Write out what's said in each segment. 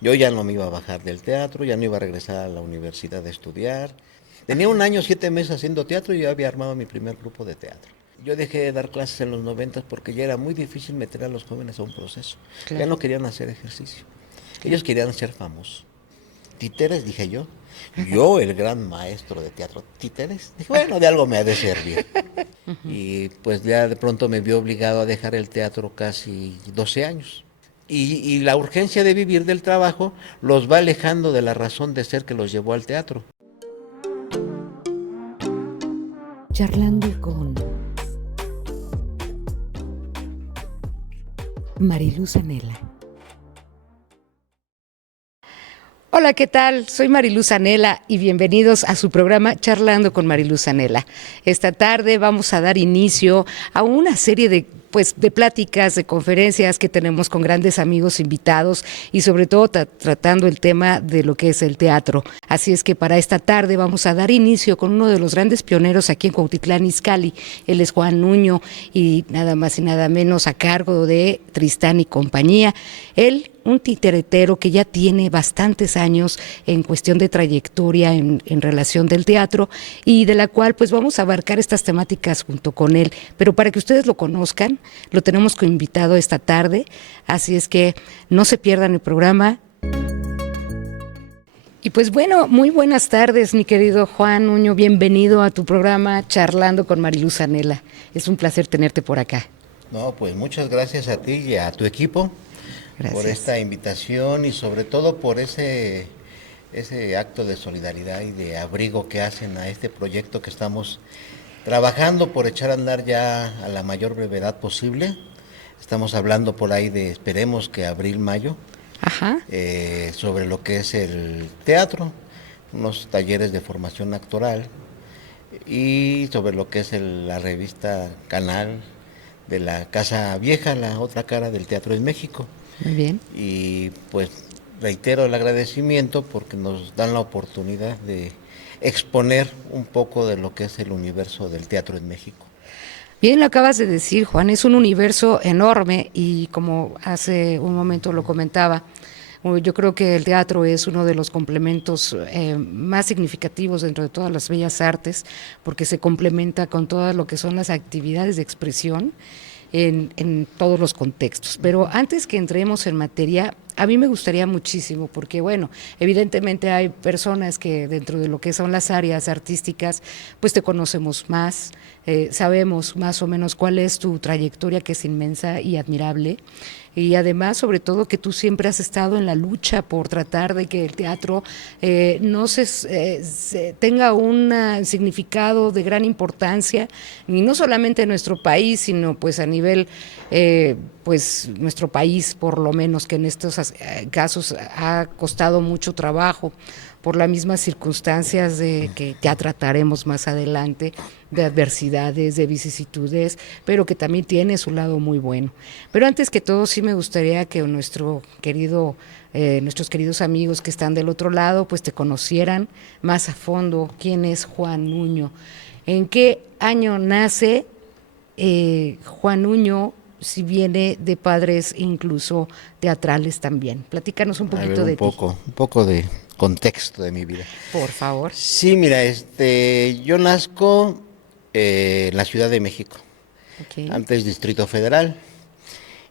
Yo ya no me iba a bajar del teatro, ya no iba a regresar a la universidad a estudiar. Tenía un año, 7 meses haciendo teatro y yo había armado mi primer grupo de teatro. Yo dejé de dar clases en los 90 porque ya era muy difícil meter a los jóvenes a un proceso. Ya Claro, no querían hacer ejercicio. claro. Ellos querían ser famosos. Títeres, dije yo. Yo, el gran maestro de teatro, títeres. Dije, bueno, de algo me ha de servir. Y pues ya de pronto me vi obligado a dejar el teatro casi 12 años. Y la urgencia de vivir del trabajo los va alejando de la razón de ser que los llevó al teatro. Charlando con Mariluz Anela. Hola, ¿qué tal? Soy Mariluz Anela y bienvenidos a su programa Charlando con Mariluz Anela. Esta tarde vamos a dar inicio a una serie de pláticas, de conferencias que tenemos con grandes amigos invitados y sobre todo tratando el tema de lo que es el teatro. Así es que para esta tarde vamos a dar inicio con uno de los grandes pioneros aquí en Cuautitlán Izcalli. Él es Juan Nuño y nada más y nada menos a cargo de Tristán y compañía. Él, un titeretero que ya tiene bastantes años en cuestión de trayectoria en relación del teatro y de la cual pues vamos a abarcar estas temáticas junto con él. Pero para que ustedes lo conozcan, lo tenemos como invitado esta tarde, así es que no se pierdan el programa. Y pues bueno, muy buenas tardes, mi querido Juan Nuño, bienvenido a tu programa Charlando con Mariluz Anela. Es un placer tenerte por acá. No, pues muchas gracias a ti y a tu equipo por Gracias. esta invitación y sobre todo por ese acto de solidaridad y de abrigo que hacen a este proyecto que estamos trabajando por echar a andar ya a la mayor brevedad posible. Estamos hablando por ahí de, esperemos que abril, mayo, Ajá. sobre lo que es el teatro, unos talleres de formación actoral y sobre lo que es la revista Canal de la Casa Vieja, la otra cara del teatro en México. Muy bien. Y pues reitero el agradecimiento porque nos dan la oportunidad de exponer un poco de lo que es el universo del teatro en México. Bien, lo acabas de decir, Juan, es un universo enorme y como hace un momento lo comentaba, yo creo que el teatro es uno de los complementos más significativos dentro de todas las bellas artes, porque se complementa con todas lo que son las actividades de expresión en todos los contextos. Pero antes que entremos en materia, a mí me gustaría muchísimo, porque bueno, evidentemente hay personas que dentro de lo que son las áreas artísticas, pues te conocemos más, sabemos más o menos cuál es tu trayectoria, que es inmensa y admirable. Y además, sobre todo, que tú siempre has estado en la lucha por tratar de que el teatro no tenga un significado de gran importancia, y no solamente en nuestro país, sino pues a nivel, pues nuestro país, por lo menos, que en estos casos ha costado mucho trabajo por las mismas circunstancias de que ya trataremos más adelante, de adversidades, de vicisitudes, pero que también tiene su lado muy bueno. Pero antes que todo, sí me gustaría que nuestros queridos amigos que están del otro lado, pues te conocieran más a fondo quién es Juan Nuño. ¿En qué año nace Juan Nuño, si viene de padres incluso teatrales también? Platícanos un A ver, poquito de ti, un poco de contexto de mi vida. por favor. Sí, mira, yo nazco en la Ciudad de México, Ok. antes Distrito Federal,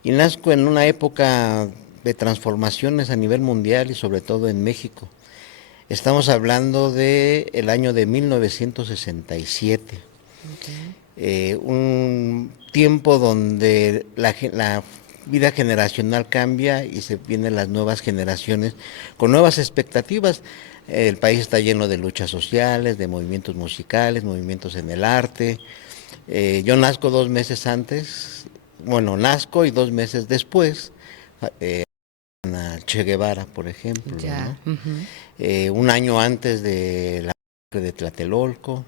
y nazco en una época de transformaciones a nivel mundial y sobre todo en México. Estamos hablando de el año de 1967, Okay. un tiempo donde la vida generacional cambia y se vienen las nuevas generaciones con nuevas expectativas. El país está lleno de luchas sociales, de movimientos musicales, movimientos en el arte. Yo nazco 2 meses antes, bueno, nazco y 2 meses después, a Che Guevara, por ejemplo, Ya. ¿no? Un año antes de la masacre de Tlatelolco.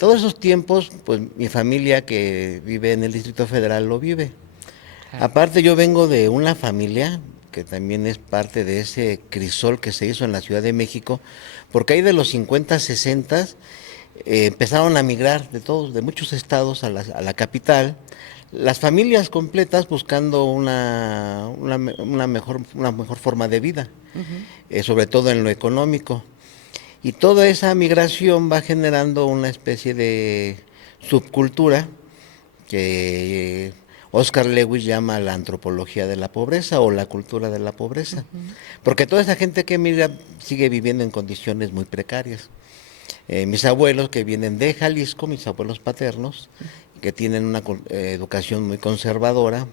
Todos esos tiempos, pues mi familia que vive en el Distrito Federal lo vive. Claro. Aparte yo vengo de una familia que también es parte de ese crisol que se hizo en la Ciudad de México, porque ahí de los 50, 60 empezaron a migrar de muchos estados a la capital, las familias completas buscando una mejor forma de vida, sobre todo en lo económico. Y toda esa migración va generando una especie de subcultura que Oscar Lewis llama la antropología de la pobreza o la cultura de la pobreza, porque toda esa gente que migra sigue viviendo en condiciones muy precarias. Mis abuelos que vienen de Jalisco, mis abuelos paternos, que tienen una educación muy conservadora,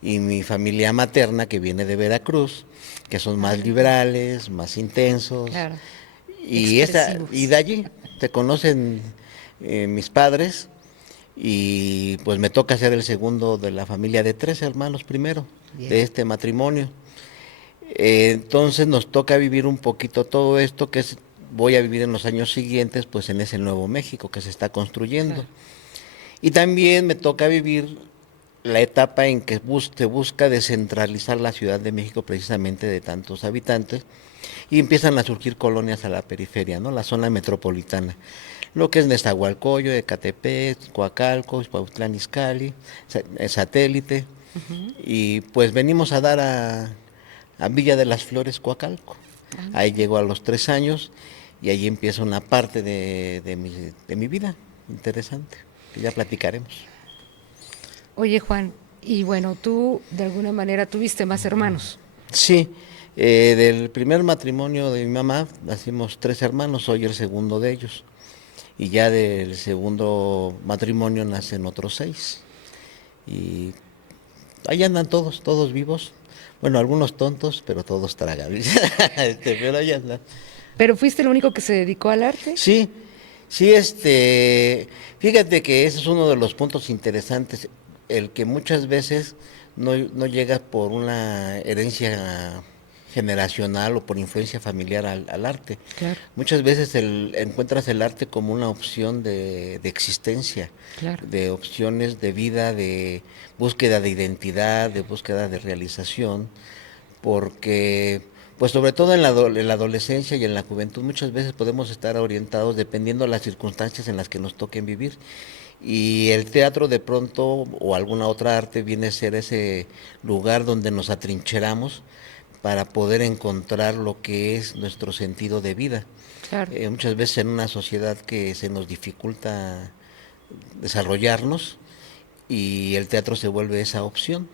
y mi familia materna que viene de Veracruz, que son más liberales, más intensos. Claro. Y de allí se conocen mis padres, y pues me toca ser el segundo de la familia de 3 hermanos primero, Bien. de este matrimonio. Entonces nos toca vivir un poquito todo esto voy a vivir en los años siguientes, pues en ese nuevo México que se está construyendo. Claro. Y también me toca vivir la etapa en que se busca descentralizar la Ciudad de México precisamente de tantos habitantes, y empiezan a surgir colonias a la periferia, ¿no? La zona metropolitana, lo que es Nezahualcóyotl, Ecatepec, Coacalco, Cuauhtlán Izcalli, Satélite, y pues venimos a dar a Villa de las Flores, Coacalco. Ahí llego a los 3 años, y ahí empieza una parte de mi vida interesante, que ya platicaremos. Oye, Juan, y bueno, tú de alguna manera tuviste más hermanos. Sí, del primer matrimonio de mi mamá nacimos 3 hermanos, soy el segundo de ellos. Y ya del segundo matrimonio nacen otros 6. Y ahí andan todos vivos. Bueno, algunos tontos, pero todos tragables. Pero ahí andan. ¿Pero fuiste el único que se dedicó al arte? Sí, sí, fíjate que ese es uno de los puntos interesantes, el que muchas veces no llega por una herencia generacional o por influencia familiar al arte. Claro. Muchas veces encuentras el arte como una opción de existencia, Claro. de opciones de vida, de búsqueda de identidad, de búsqueda de realización, porque pues sobre todo en la adolescencia y en la juventud muchas veces podemos estar orientados dependiendo de las circunstancias en las que nos toquen vivir, y el teatro de pronto o alguna otra arte viene a ser ese lugar donde nos atrincheramos para poder encontrar lo que es nuestro sentido de vida. Claro. Muchas veces en una sociedad que se nos dificulta desarrollarnos, y el teatro se vuelve esa opción.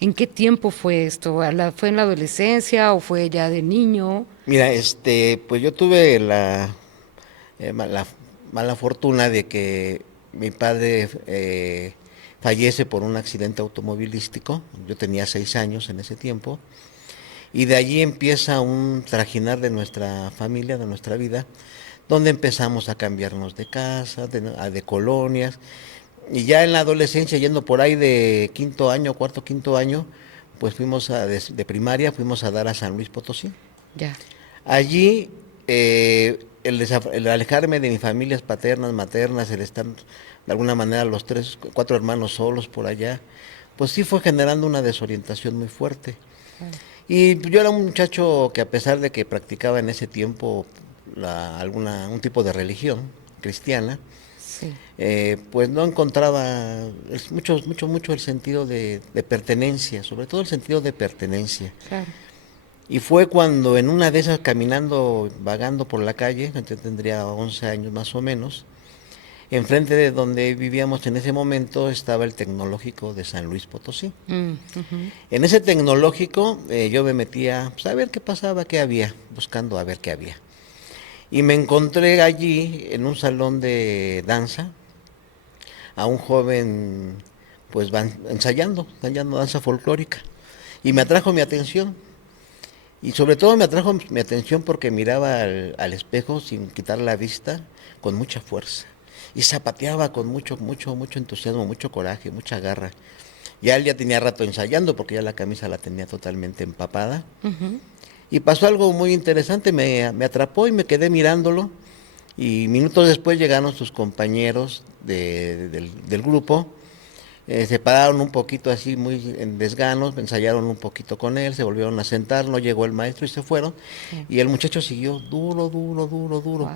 ¿En qué tiempo fue esto? ¿Fue en la adolescencia o fue ya de niño? Mira, pues yo tuve la mala fortuna de que mi padre fallece por un accidente automovilístico. Yo tenía 6 años en ese tiempo, y de allí empieza un trajinar de nuestra familia, de nuestra vida, donde empezamos a cambiarnos de casa, de colonias, y ya en la adolescencia, yendo por ahí de quinto año, cuarto, quinto año, pues de primaria, fuimos a dar a San Luis Potosí. Ya. Allí, el alejarme de mis familias paternas, maternas, el estar de alguna manera los 4 hermanos solos por allá, pues sí fue generando una desorientación muy fuerte. Y yo era un muchacho que, a pesar de que practicaba en ese tiempo un tipo de religión cristiana, Sí. pues no encontraba mucho el sentido de pertenencia, sobre todo el sentido de pertenencia. Claro. Y fue cuando en una de esas, caminando, vagando por la calle, yo tendría 11 años más o menos, enfrente de donde vivíamos en ese momento estaba el tecnológico de San Luis Potosí. Ujú. En ese tecnológico yo me metía, pues, a ver qué pasaba, qué había, buscando a ver qué había. Y me encontré allí, en un salón de danza, a un joven pues ensayando danza folclórica. Y me atrajo mi atención. Y sobre todo me atrajo mi atención porque miraba al espejo sin quitar la vista, con mucha fuerza. Y zapateaba con mucho entusiasmo, mucho coraje, mucha garra. Ya él ya tenía rato ensayando, porque ya la camisa la tenía totalmente empapada. Ujú. Y pasó algo muy interesante, me atrapó y me quedé mirándolo. Y minutos después llegaron sus compañeros del grupo, se pararon un poquito así, muy en desganos, ensayaron un poquito con él, se volvieron a sentar, no llegó el maestro y se fueron. Sí. Y el muchacho siguió duro. Wow.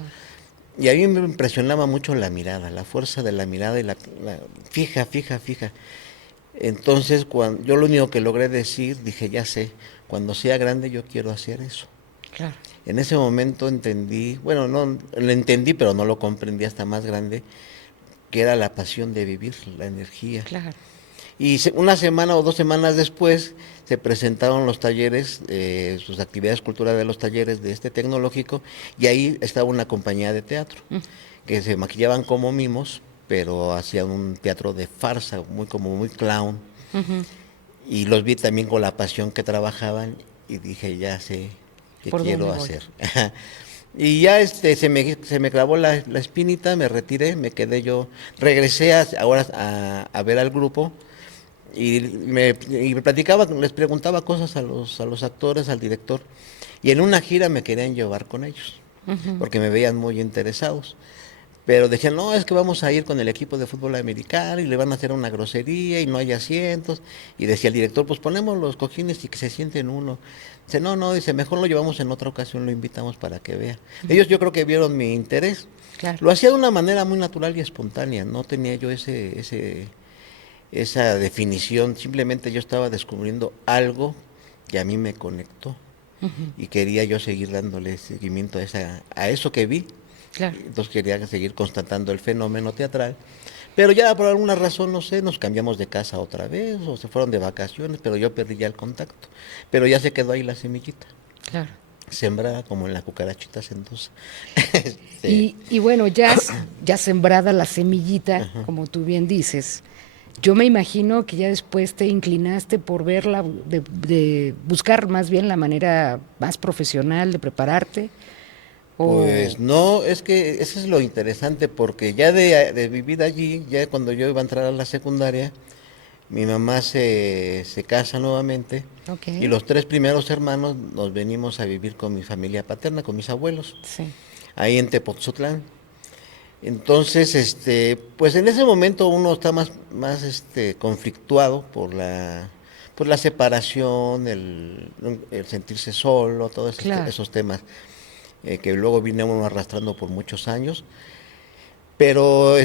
Y a mí me impresionaba mucho la mirada, la fuerza de la mirada y fija, fija, fija. Entonces, cuando yo lo único que logré decir, dije, ya sé, cuando sea grande yo quiero hacer eso. Claro, En ese momento entendí, bueno, no lo entendí, pero no lo comprendí hasta más grande, que era la pasión de vivir, la energía. claro. Y una semana o 2 semanas después se presentaron los talleres, sus actividades culturales de los talleres de este tecnológico, y ahí estaba una compañía de teatro, que se maquillaban como mimos, pero hacían un teatro de farsa, como muy clown. Ujú. Y los vi también con la pasión que trabajaban y dije, ya sé qué ¿Por quiero dónde voy? hacer. Y ya se me clavó la espinita, me retiré, me quedé yo, regresé ahora a ver al grupo y me platicaba, les preguntaba cosas a los actores, al director, y en una gira me querían llevar con ellos, porque me veían muy interesados. Pero decían, no, es que vamos a ir con el equipo de fútbol americano y le van a hacer una grosería y no hay asientos. Y decía el director, pues ponemos los cojines y que se sienten uno. Dice, no, no, dice, mejor lo llevamos en otra ocasión, lo invitamos para que vea. Ellos yo creo que vieron mi interés. Claro. Lo hacía de una manera muy natural y espontánea, no tenía yo esa definición, simplemente yo estaba descubriendo algo que a mí me conectó y quería yo seguir dándole seguimiento a eso que vi. Claro. Entonces quería seguir constatando el fenómeno teatral, pero ya por alguna razón, no sé, nos cambiamos de casa otra vez o se fueron de vacaciones, pero yo perdí ya el contacto. Pero ya se quedó ahí la semillita, Claro. sembrada como en la cucarachita sendosa. Y bueno, ya sembrada la semillita, como tú bien dices, yo me imagino que ya después te inclinaste por verla, de buscar más bien la manera más profesional de prepararte. Pues no, es que eso es lo interesante, porque ya de vivir allí, ya cuando yo iba a entrar a la secundaria, mi mamá se casa nuevamente Ok. y los 3 primeros hermanos nos venimos a vivir con mi familia paterna, con mis abuelos, Sí, ahí en Tepoztlán. Entonces, pues en ese momento uno está más conflictuado por la separación, el sentirse solo, todos claro. esos temas que luego viene uno arrastrando por muchos años. Pero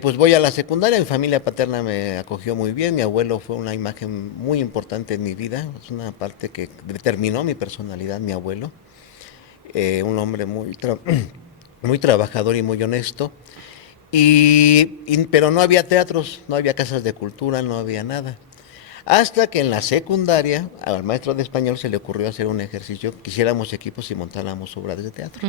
pues voy a la secundaria, mi familia paterna me acogió muy bien, mi abuelo fue una imagen muy importante en mi vida, es una parte que determinó mi personalidad, mi abuelo, un hombre muy trabajador y muy honesto, pero no había teatros, no había casas de cultura, no había nada. Hasta que en la secundaria al maestro de español se le ocurrió hacer un ejercicio, quisiéramos equipos y montáramos obras de teatro.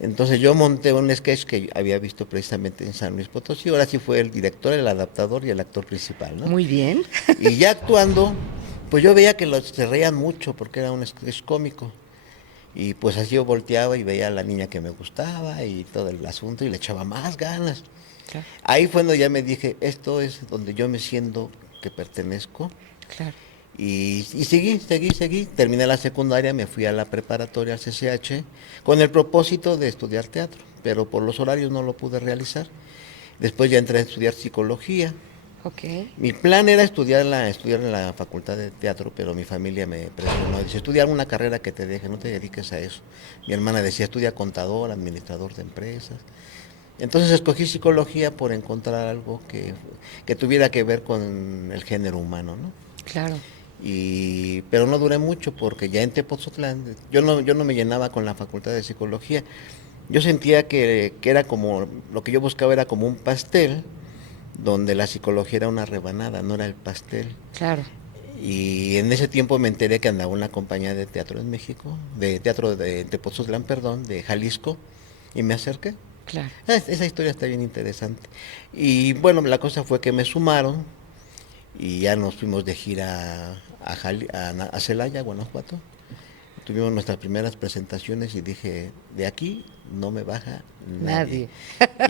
Entonces yo monté un sketch que había visto precisamente en San Luis Potosí, ahora sí fue el director, el adaptador y el actor principal, ¿no? Muy bien. Y ya actuando, pues yo veía que se reían mucho porque era un sketch cómico. Y pues así yo volteaba y veía a la niña que me gustaba y todo el asunto y le echaba más ganas. Claro, Ahí fue donde ya me dije, esto es donde yo me siento que pertenezco. claro. Y seguí. Terminé la secundaria, me fui a la preparatoria, al CCH, con el propósito de estudiar teatro, pero por los horarios no lo pude realizar. Después ya entré a estudiar psicología. Ok. Mi plan era estudiar en la facultad de teatro, pero mi familia me presionó. Dice, estudia una carrera que te deje, no te dediques a eso. Mi hermana decía, estudia contador, administrador de empresas. Entonces escogí psicología por encontrar algo que tuviera que ver con el género humano, ¿no? Claro. Pero no duré mucho porque ya en Tepoztlán, yo no me llenaba con la facultad de psicología. Yo sentía que era como, lo que yo buscaba era como un pastel, donde la psicología era una rebanada, no era el pastel. Claro. Y en ese tiempo me enteré que andaba una compañía de teatro en México, de teatro de Tepoztlán, perdón, de Jalisco, y me acerqué. Claro. Esa historia está bien interesante. Y bueno, la cosa fue que me sumaron y ya nos fuimos de gira a Celaya, Guanajuato. Tuvimos nuestras primeras presentaciones y dije, de aquí no me baja nadie.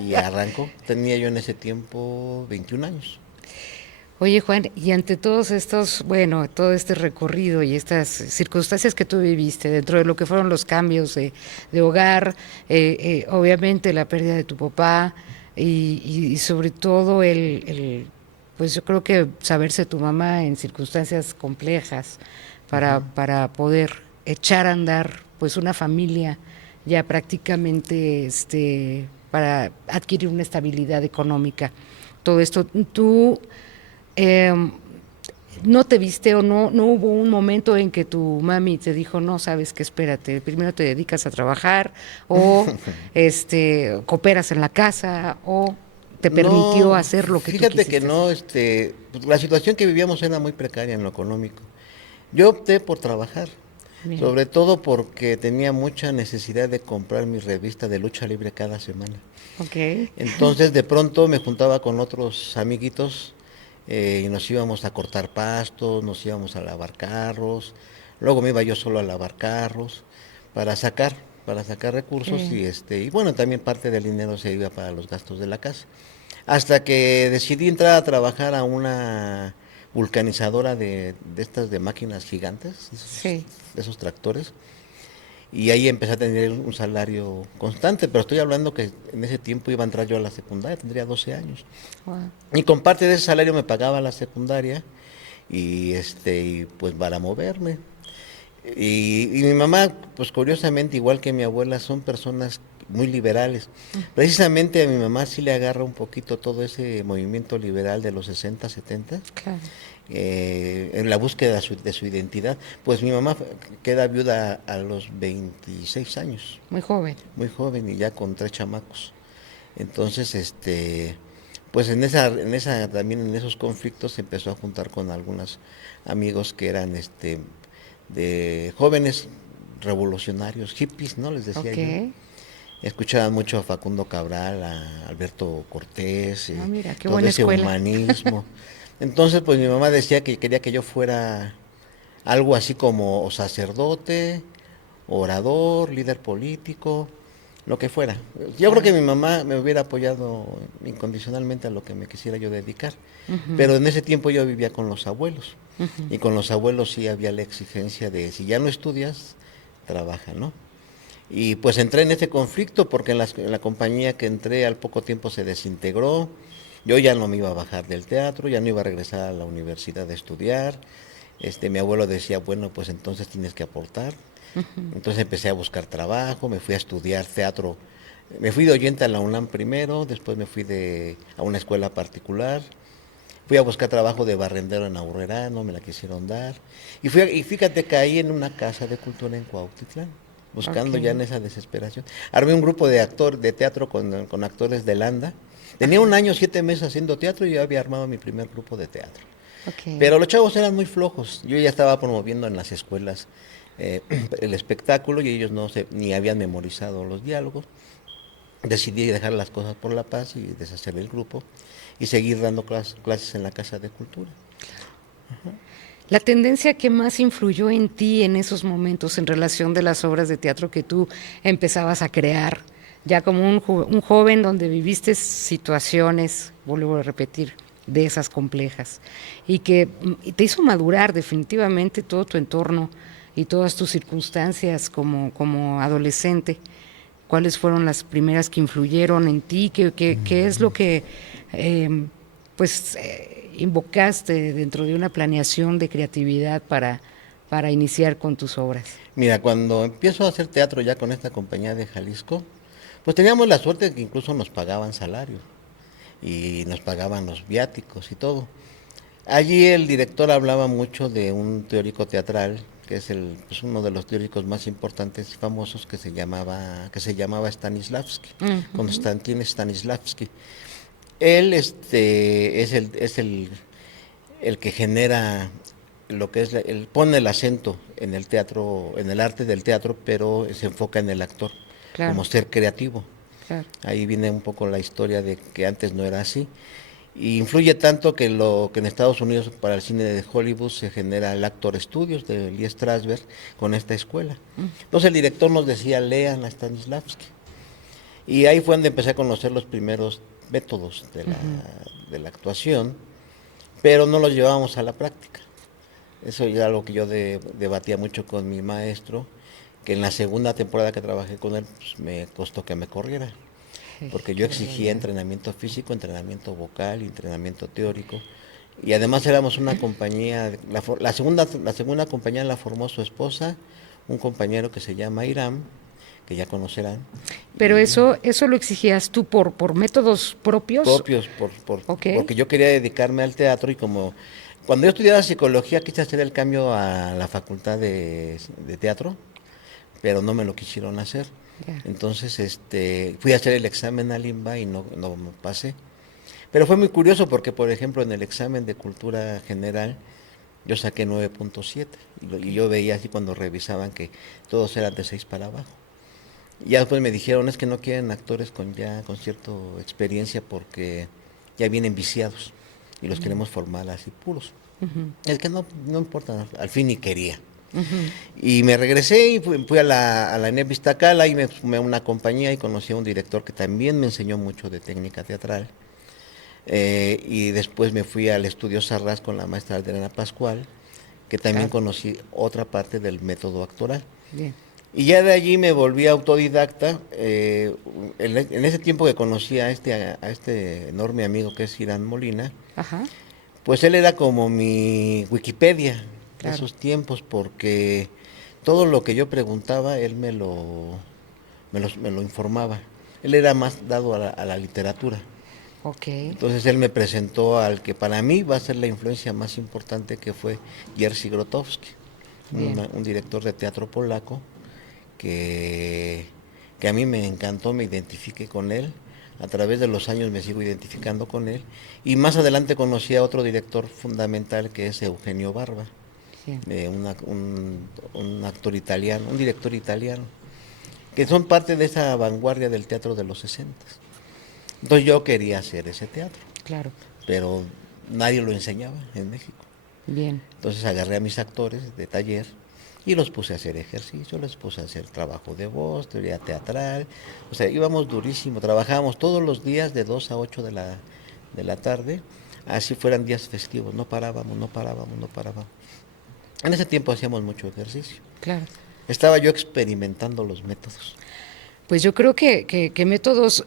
Y arrancó. Tenía yo en ese tiempo 21 años. Oye, Juan, y ante todos estos, bueno, todo este recorrido y estas circunstancias que tú viviste, dentro de lo que fueron los cambios de hogar, obviamente la pérdida de tu papá y sobre todo pues yo creo que saberse tu mamá en circunstancias complejas para poder echar a andar pues una familia ya prácticamente para adquirir una estabilidad económica. Todo esto, tú no te viste o no hubo un momento en que tu mami te dijo, no, sabes que espérate, primero te dedicas a trabajar o cooperas en la casa o te permitió No, hacer lo que tú fíjate que quisiste hacer. no, pues, la situación que vivíamos era muy precaria en lo económico. Yo opté por trabajar, Bien. sobre todo porque tenía mucha necesidad de comprar mi revista de lucha libre cada semana. Ok. Entonces de pronto me juntaba con otros amiguitos y nos íbamos a cortar pastos, nos íbamos a lavar carros, luego me iba yo solo a lavar carros para sacar, para sacar Qué recursos bien. y bueno, también parte del dinero se iba para los gastos de la casa. Hasta que decidí entrar a trabajar a una vulcanizadora de estas de máquinas gigantes, Sí. de esos tractores, y ahí empecé a tener un salario constante, pero estoy hablando que en ese tiempo iba a entrar yo a la secundaria, tendría 12 años. Wow. Y con parte de ese salario me pagaba la secundaria y pues para moverme. Y mi mamá, pues curiosamente, igual que mi abuela, son personas muy liberales. Precisamente a mi mamá sí le agarra un poquito todo ese movimiento liberal de los 60, 70, Claro. en la búsqueda de su identidad. Pues mi mamá queda viuda a los 26 años, Muy joven. muy joven y ya con 3 chamacos. Entonces, pues también en esos conflictos se empezó a juntar con algunos amigos que eran de jóvenes revolucionarios, hippies, ¿no? Les decía Ok. yo. Escuchaban mucho a Facundo Cabral, a Alberto Cortés, Ah, mira, qué todo buena ese escuela. humanismo. Entonces, pues mi mamá decía que quería que yo fuera algo así como o sacerdote, orador, líder político, lo que fuera. Yo creo Claro. que mi mamá me hubiera apoyado incondicionalmente a lo que me quisiera yo dedicar, Ujú, pero en ese tiempo yo vivía con los abuelos ujú. y con los abuelos sí había la exigencia de si ya no estudias, trabaja, ¿no? Y pues entré en ese conflicto porque en la compañía que entré al poco tiempo se desintegró. Yo ya no me iba a bajar del teatro, ya no iba a regresar a la universidad a estudiar. Mi abuelo decía, bueno, pues entonces tienes que aportar. Entonces empecé a buscar trabajo, me fui a estudiar teatro. Me fui de oyente a la UNAM primero, después me fui a una escuela particular. Fui a buscar trabajo de barrendero en Aurrera, no me la quisieron dar. Y fíjate, caí en una casa de cultura en Cuautitlán, buscando ya en Ok. esa desesperación. Armé un grupo de teatro con actores de Landa. Tenía un Ajá. año, 7 meses haciendo teatro y yo había armado mi primer grupo de teatro. Ok. Pero los chavos eran muy flojos. Yo ya estaba promoviendo en las escuelas eh, el espectáculo y ellos ni habían memorizado los diálogos. Decidí dejar las cosas por la paz y deshacer el grupo y seguir dando clases en la Casa de Cultura. La tendencia que más influyó en ti en esos momentos en relación de las obras de teatro que tú empezabas a crear, ya como un joven donde viviste situaciones, vuelvo a repetir, de esas complejas, y que y te hizo madurar definitivamente todo tu entorno y todas tus circunstancias como adolescente. ¿Cuáles fueron las primeras que influyeron en ti? ¿Qué es lo que eh, invocaste dentro de una planeación de creatividad para iniciar con tus obras? Mira, cuando empiezo a hacer teatro ya con esta compañía de Jalisco, pues teníamos la suerte de que incluso nos pagaban salario y nos pagaban los viáticos y todo. Allí el director hablaba mucho de un teórico teatral, que es pues uno de los teóricos más importantes y famosos que se llamaba Stanislavski, Ujú. Konstantin Stanislavski. Él es el que genera lo que es, él pone el acento en el teatro, en el arte del teatro, pero se enfoca en el actor, Claro, como ser creativo. claro. Ahí viene un poco la historia de que antes no era así. Y influye tanto que lo que en Estados Unidos para el cine de Hollywood se genera el Actor Studios de Lee Strasberg con esta escuela. Entonces el director nos decía, lean a Stanislavski. Y ahí fue donde empecé a conocer los primeros métodos de la actuación, pero no los llevábamos a la práctica. Eso ya algo que yo debatía mucho con mi maestro, que en la segunda temporada que trabajé con él, pues, me costó que me corriera, Ay, porque yo qué exigía barbaridad. entrenamiento físico, entrenamiento vocal, entrenamiento teórico, y además éramos una compañía, la segunda compañía la formó su esposa, un compañero que se llama Iram, que ya conocerán. Pero Y eso lo exigías tú por métodos propios. propios, Ok, porque yo quería dedicarme al teatro y como cuando yo estudiaba psicología quise hacer el cambio a la facultad de teatro, pero no me lo quisieron hacer. ya, Entonces, fui a hacer el examen al IMBA y no me pasé. Pero fue muy curioso porque, por ejemplo, en el examen de cultura general yo saqué 9.7 ok, y yo veía así cuando revisaban que todos eran de 6 para abajo. Y ya después me dijeron, es que no quieren actores con cierta experiencia porque ya vienen viciados y los queremos formar así puros. Es que no importa, al fin ni quería. Y me regresé y fui a la ENEP Iztacala y me sumé a una compañía y conocí a un director que también me enseñó mucho de técnica teatral. Y después me fui al estudio Sarraz con la maestra Adriana Pascual, que también claro, conocí otra parte del método actoral. bien, Y ya de allí me volví autodidacta. En ese tiempo que conocí a este enorme amigo que es Irán Molina, ajá, pues él era como mi Wikipedia de claro, esos tiempos, porque todo lo que yo preguntaba, él me lo informaba. Él era más dado a la literatura. ok, Entonces él me presentó al que para mí va a ser la influencia más importante, que fue Jerzy Grotowski, bien, un director de teatro polaco que, que a mí me encantó, me identifiqué con él. A través de los años me sigo identificando con él. Y más adelante conocí a otro director fundamental que es Eugenio Barba, bien, un actor italiano, un director italiano, que son parte de esa vanguardia del teatro de los 60. Entonces yo quería hacer ese teatro, claro, pero nadie lo enseñaba en México. bien, Entonces agarré a mis actores de taller y los puse a hacer ejercicio, les puse a hacer trabajo de voz, teoría teatral. O sea, íbamos durísimo, trabajábamos todos los días de 2 a 8 de la tarde, así fueran días festivos, no parábamos, no parábamos, no parábamos. En ese tiempo hacíamos mucho ejercicio. claro. Estaba yo experimentando los métodos. Pues yo creo que métodos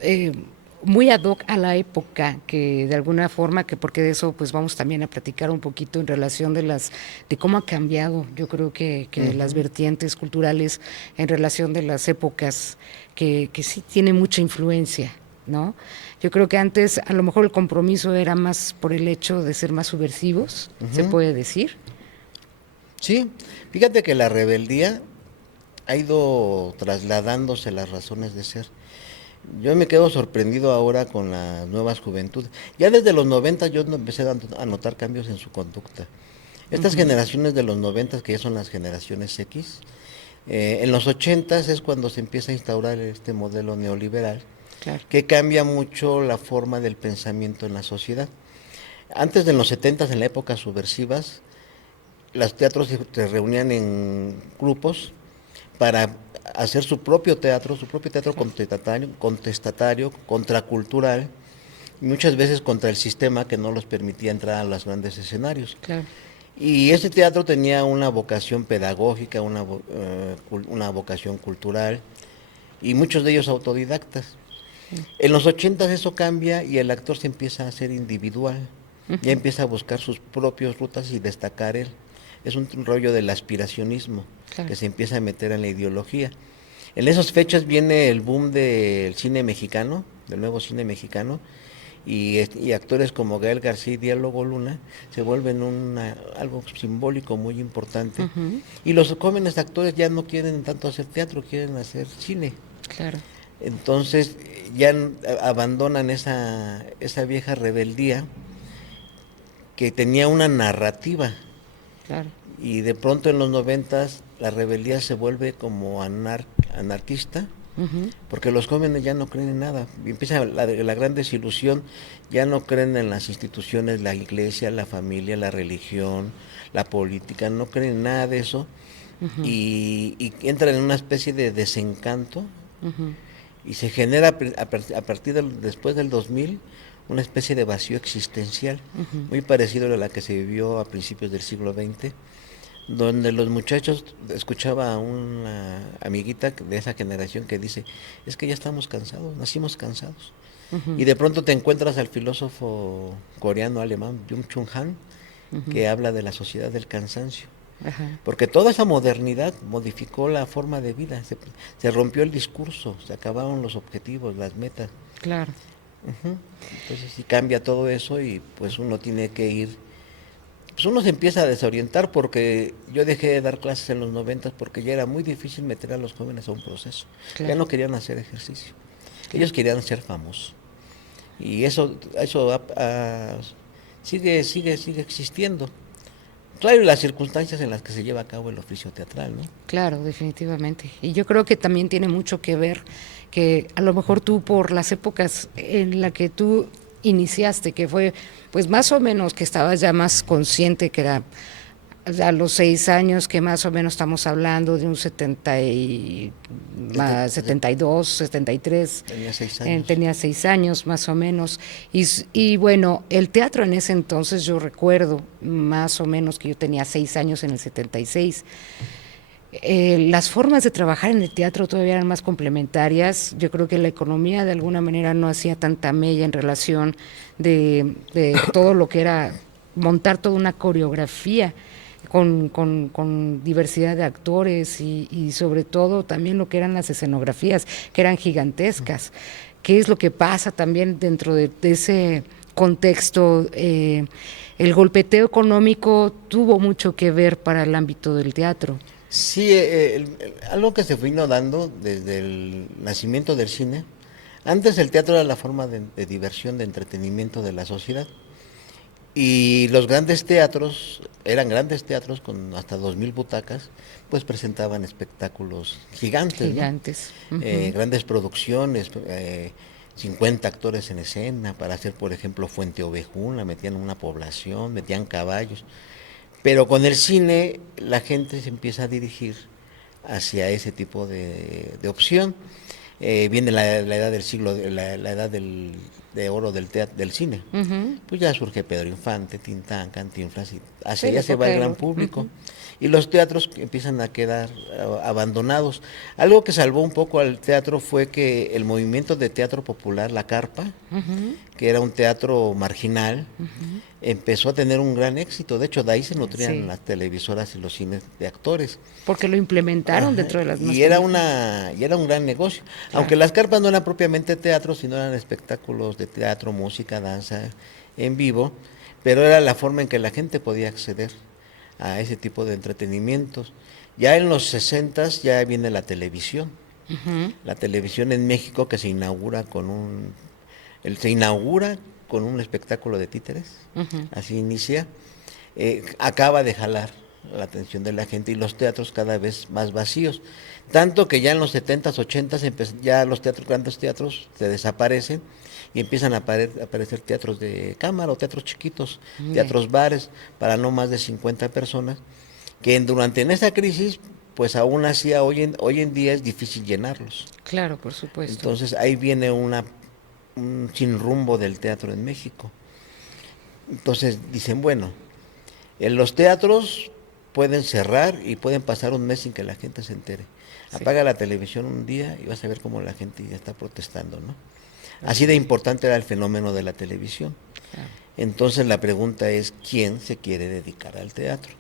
muy ad hoc a la época, que de alguna forma, que porque de eso pues vamos también a platicar un poquito en relación de cómo ha cambiado, yo creo que las vertientes culturales en relación de las épocas, que sí tiene mucha influencia, ¿no? Yo creo que antes a lo mejor el compromiso era más por el hecho de ser más subversivos, se Ujú. puede decir. Sí, fíjate que la rebeldía ha ido trasladándose las razones de ser. Yo me quedo sorprendido ahora con las nuevas juventudes. Ya desde los 90 yo empecé a notar cambios en su conducta. Estas generaciones de los 90, que ya son las generaciones X, en los 80 es cuando se empieza a instaurar este modelo neoliberal Claro. que cambia mucho la forma del pensamiento en la sociedad. Antes de los 70, en la época subversivas, los teatros se reunían en grupos para hacer su propio teatro Claro. contestatario, contracultural, y muchas veces contra el sistema que no los permitía entrar a los grandes escenarios. Claro. Y ese teatro tenía una vocación pedagógica, una vocación cultural, y muchos de ellos autodidactas. En los 80 eso cambia y el actor se empieza a hacer individual, ya empieza a buscar sus propias rutas y destacar él. Es un rollo del aspiracionismo Claro. que se empieza a meter en la ideología. En esas fechas viene el boom del cine mexicano, del nuevo cine mexicano, y actores como Gael García y Diálogo Luna se vuelven algo simbólico muy importante. Y los jóvenes actores ya no quieren tanto hacer teatro, quieren hacer cine. Claro. Entonces ya abandonan esa vieja rebeldía que tenía una narrativa, Claro. y de pronto en los 90 la rebeldía se vuelve como anarquista, porque los jóvenes ya no creen en nada. Y empieza la gran desilusión, ya no creen en las instituciones, la iglesia, la familia, la religión, la política, no creen en nada de eso, y entran en una especie de desencanto, y se genera a partir después del 2000 una especie de vacío existencial, muy parecido a la que se vivió a principios del siglo XX, donde los muchachos, escuchaba a una amiguita de esa generación que dice, es que ya estamos cansados, nacimos cansados. Y de pronto te encuentras al filósofo coreano alemán Byung-Chul Han, que habla de la sociedad del cansancio. Ajá, porque toda esa modernidad modificó la forma de vida, se rompió el discurso, se acabaron los objetivos, las metas. claro. Ujú. Entonces sí cambia todo eso y pues uno tiene que ir, pues uno se empieza a desorientar porque yo dejé de dar clases en los 90 porque ya era muy difícil meter a los jóvenes a un proceso. Ya Claro. no querían hacer ejercicio, ellos querían ser famosos. Y eso sigue existiendo. Claro, y las circunstancias en las que se lleva a cabo el oficio teatral, ¿no? Claro, definitivamente. Y yo creo que también tiene mucho que ver que a lo mejor tú por las épocas en las que tú iniciaste, que fue pues más o menos que estabas ya más consciente que era a los 6 años, que más o menos estamos hablando de un 72, 73, Tenía 6 años. tenía 6 años más o menos. Y bueno, el teatro en ese entonces yo recuerdo más o menos que yo tenía 6 años en el 76. Las formas de trabajar en el teatro todavía eran más complementarias. Yo creo que la economía de alguna manera no hacía tanta mella en relación de todo lo que era montar toda una coreografía con diversidad de actores y sobre todo también lo que eran las escenografías, que eran gigantescas. ¿Qué es lo que pasa también dentro de ese contexto? El golpeteo económico tuvo mucho que ver para el ámbito del teatro. Sí, algo que se vino dando desde el nacimiento del cine. Antes el teatro era la forma de diversión, de entretenimiento de la sociedad. Y los grandes teatros, eran grandes teatros con hasta 2000 butacas, pues presentaban espectáculos gigantes, ¿no? Gigantes. Ujú. Grandes producciones, 50 actores en escena para hacer, por ejemplo, Fuente Ovejuna, metían una población, metían caballos. Pero con el cine la gente se empieza a dirigir hacia ese tipo de opción. Viene la edad del siglo, la edad de oro del cine. Ujú. Pues ya surge Pedro Infante, Tintán, Cantinflas, y hacia Sí, la allá se época va el de gran oro. público. Ujú. Y los teatros empiezan a quedar abandonados. Algo que salvó un poco al teatro fue que el movimiento de teatro popular, la carpa, Ujú. que era un teatro marginal, Ujú. empezó a tener un gran éxito. De hecho, de ahí se nutrían Sí, las televisoras y los cines de actores. porque lo implementaron Ajá, dentro de las y más era un gran negocio. Claro. Aunque las carpas no eran propiamente teatro, sino eran espectáculos de teatro, música, danza en vivo, pero era la forma en que la gente podía acceder a ese tipo de entretenimientos. Ya en los 60 ya viene la televisión. Ujú. La televisión en México que se inaugura con un espectáculo de títeres, Ujú. así inicia, acaba de jalar la atención de la gente y los teatros cada vez más vacíos. Tanto que ya en los 70s, 80s, ya los grandes teatros se desaparecen y empiezan a aparecer teatros de cámara o teatros chiquitos, Bien. teatros bares para no más de 50 personas, que durante esa crisis, pues aún así hoy en día es difícil llenarlos. Claro, por supuesto. Entonces ahí viene un sin rumbo del teatro en México. Entonces dicen, bueno, en los teatros pueden cerrar y pueden pasar un mes sin que la gente se entere. Sí. Apaga la televisión un día y vas a ver cómo la gente ya está protestando, ¿no? Así de importante era el fenómeno de la televisión. Claro. Entonces la pregunta es, ¿quién se quiere dedicar al teatro?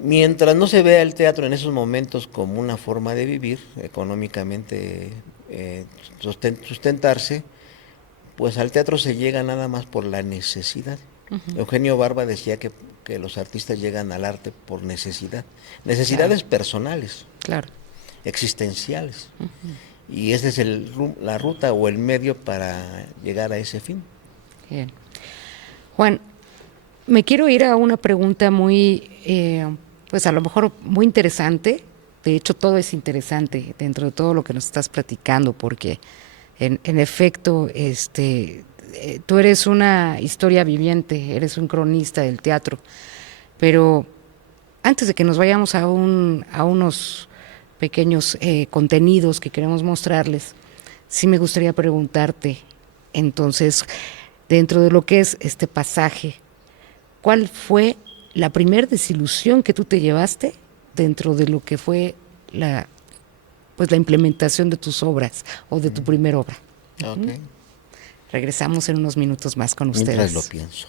Mientras no se vea el teatro en esos momentos como una forma de vivir, económicamente sustentarse, pues al teatro se llega nada más por la necesidad. Ujú. Eugenio Barba decía que los artistas llegan al arte por necesidad, Claro. necesidades personales, Claro. existenciales. Y esa es la ruta o el medio para llegar a ese fin. Bien. Juan, me quiero ir a una pregunta muy, pues a lo mejor muy interesante. De hecho, todo es interesante dentro de todo lo que nos estás platicando, porque en efecto, tú eres una historia viviente, eres un cronista del teatro. Pero antes de que nos vayamos a unos pequeños contenidos que queremos mostrarles, sí me gustaría preguntarte, entonces, dentro de lo que es este pasaje, ¿cuál fue la primer desilusión que tú te llevaste dentro de lo que fue pues la implementación de tus obras o de tu primera obra? Okay. Regresamos en unos minutos más con ustedes. Mientras lo pienso.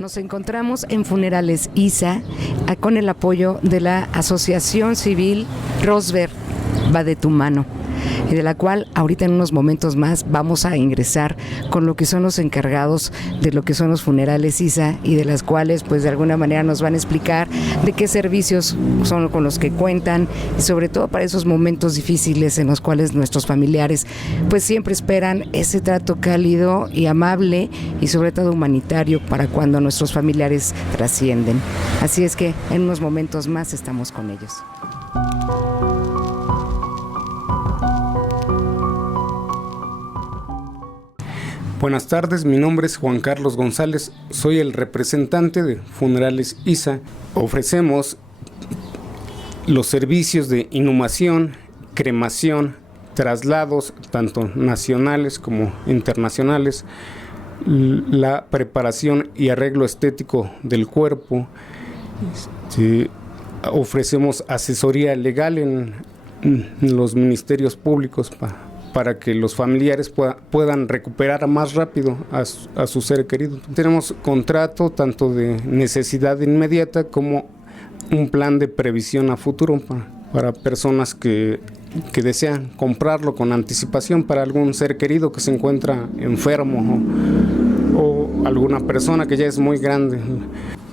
Nos encontramos en Funerales ISA con el apoyo de la Asociación Civil Rosberg Va de tu mano, y de la cual ahorita en unos momentos más vamos a ingresar con lo que son los encargados de lo que son los Funerales ISA, y de las cuales pues de alguna manera nos van a explicar de qué servicios son con los que cuentan, y sobre todo para esos momentos difíciles en los cuales nuestros familiares pues siempre esperan ese trato cálido y amable, y sobre todo humanitario para cuando nuestros familiares trascienden. Así es que en unos momentos más estamos con ellos. Buenas tardes, mi nombre es Juan Carlos González, soy el representante de Funerales ISA. Ofrecemos los servicios de inhumación, cremación, traslados, tanto nacionales como internacionales, la preparación y arreglo estético del cuerpo. Ofrecemos asesoría legal en los ministerios públicos para que los familiares puedan recuperar más rápido a su ser querido. Tenemos contrato tanto de necesidad inmediata como un plan de previsión a futuro para personas que desean comprarlo con anticipación para algún ser querido que se encuentra enfermo o alguna persona que ya es muy grande.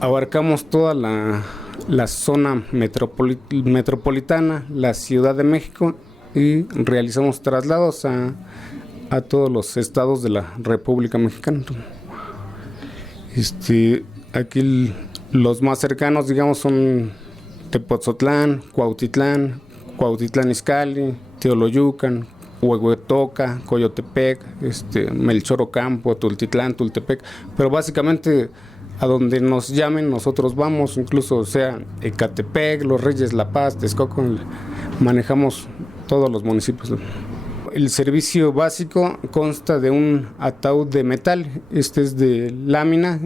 Abarcamos toda la zona metropolitana, la Ciudad de México, y realizamos traslados a todos los estados de la República Mexicana. Aquí los más cercanos, digamos, son Tepotzotlán, Cuautitlán Izcalli, Teoloyucan, Huehuetoca, Coyotepec, Melchor Ocampo, Tultitlán, Tultepec, pero básicamente a donde nos llamen nosotros vamos, incluso sea Ecatepec, Los Reyes, La Paz, Texcoco, manejamos todos los municipios. El servicio básico consta de un ataúd de metal, es de lámina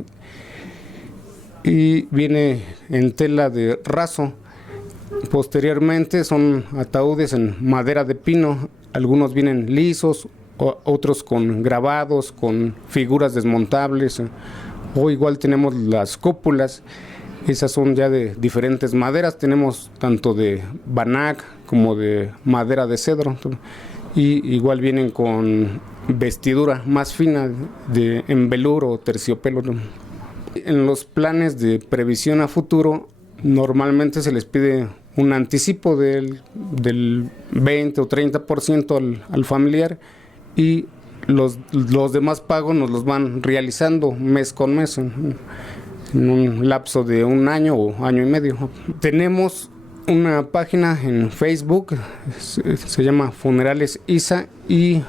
y viene en tela de raso. Posteriormente son ataúdes en madera de pino, algunos vienen lisos, otros con grabados, con figuras desmontables, o igual tenemos las cúpulas. Esas son ya de diferentes maderas, tenemos tanto de banac como de madera de cedro, y igual vienen con vestidura más fina en velur o terciopelo. En los planes de previsión a futuro, normalmente se les pide un anticipo del 20 o 30% al familiar, y los demás pagos nos los van realizando mes con mes, en un lapso de un año o año y medio. Tenemos una página en Facebook, se llama Funerales ISA, y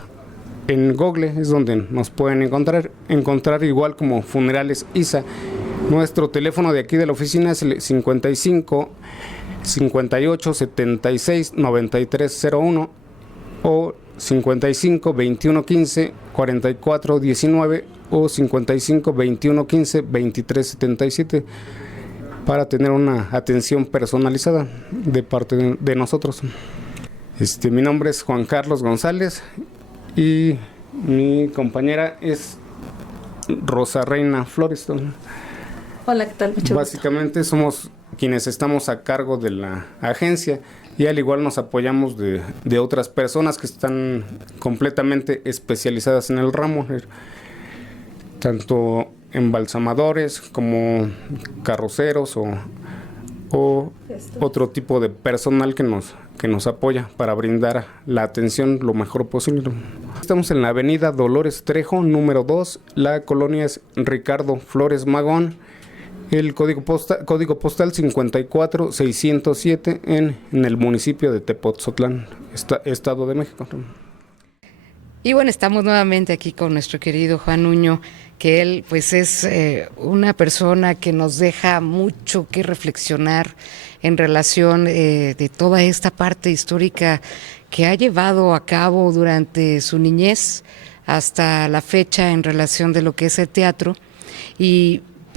en Google es donde nos pueden encontrar igual como Funerales ISA. Nuestro teléfono de aquí de la oficina es el 55 58 76 93 01 o 55 21 15 44 19 o 55 21 15 23 77 para tener una atención personalizada de parte de nosotros. Mi nombre es Juan Carlos González y mi compañera es Rosa Reina Flores. Hola, ¿qué tal? Mucho Básicamente gusto. somos quienes estamos a cargo de la agencia, y al igual nos apoyamos de otras personas que están completamente especializadas en el ramo, tanto embalsamadores como carroceros o otro tipo de personal que nos apoya para brindar la atención lo mejor posible. Estamos en la avenida Dolores Trejo, número 2, la colonia es Ricardo Flores Magón, el código postal 54607 en el municipio de Tepotzotlán, Estado de México. Y bueno, estamos nuevamente aquí con nuestro querido Juan Nuño, que él pues es una persona que nos deja mucho que reflexionar en relación de toda esta parte histórica que ha llevado a cabo durante su niñez hasta la fecha en relación de lo que es el teatro.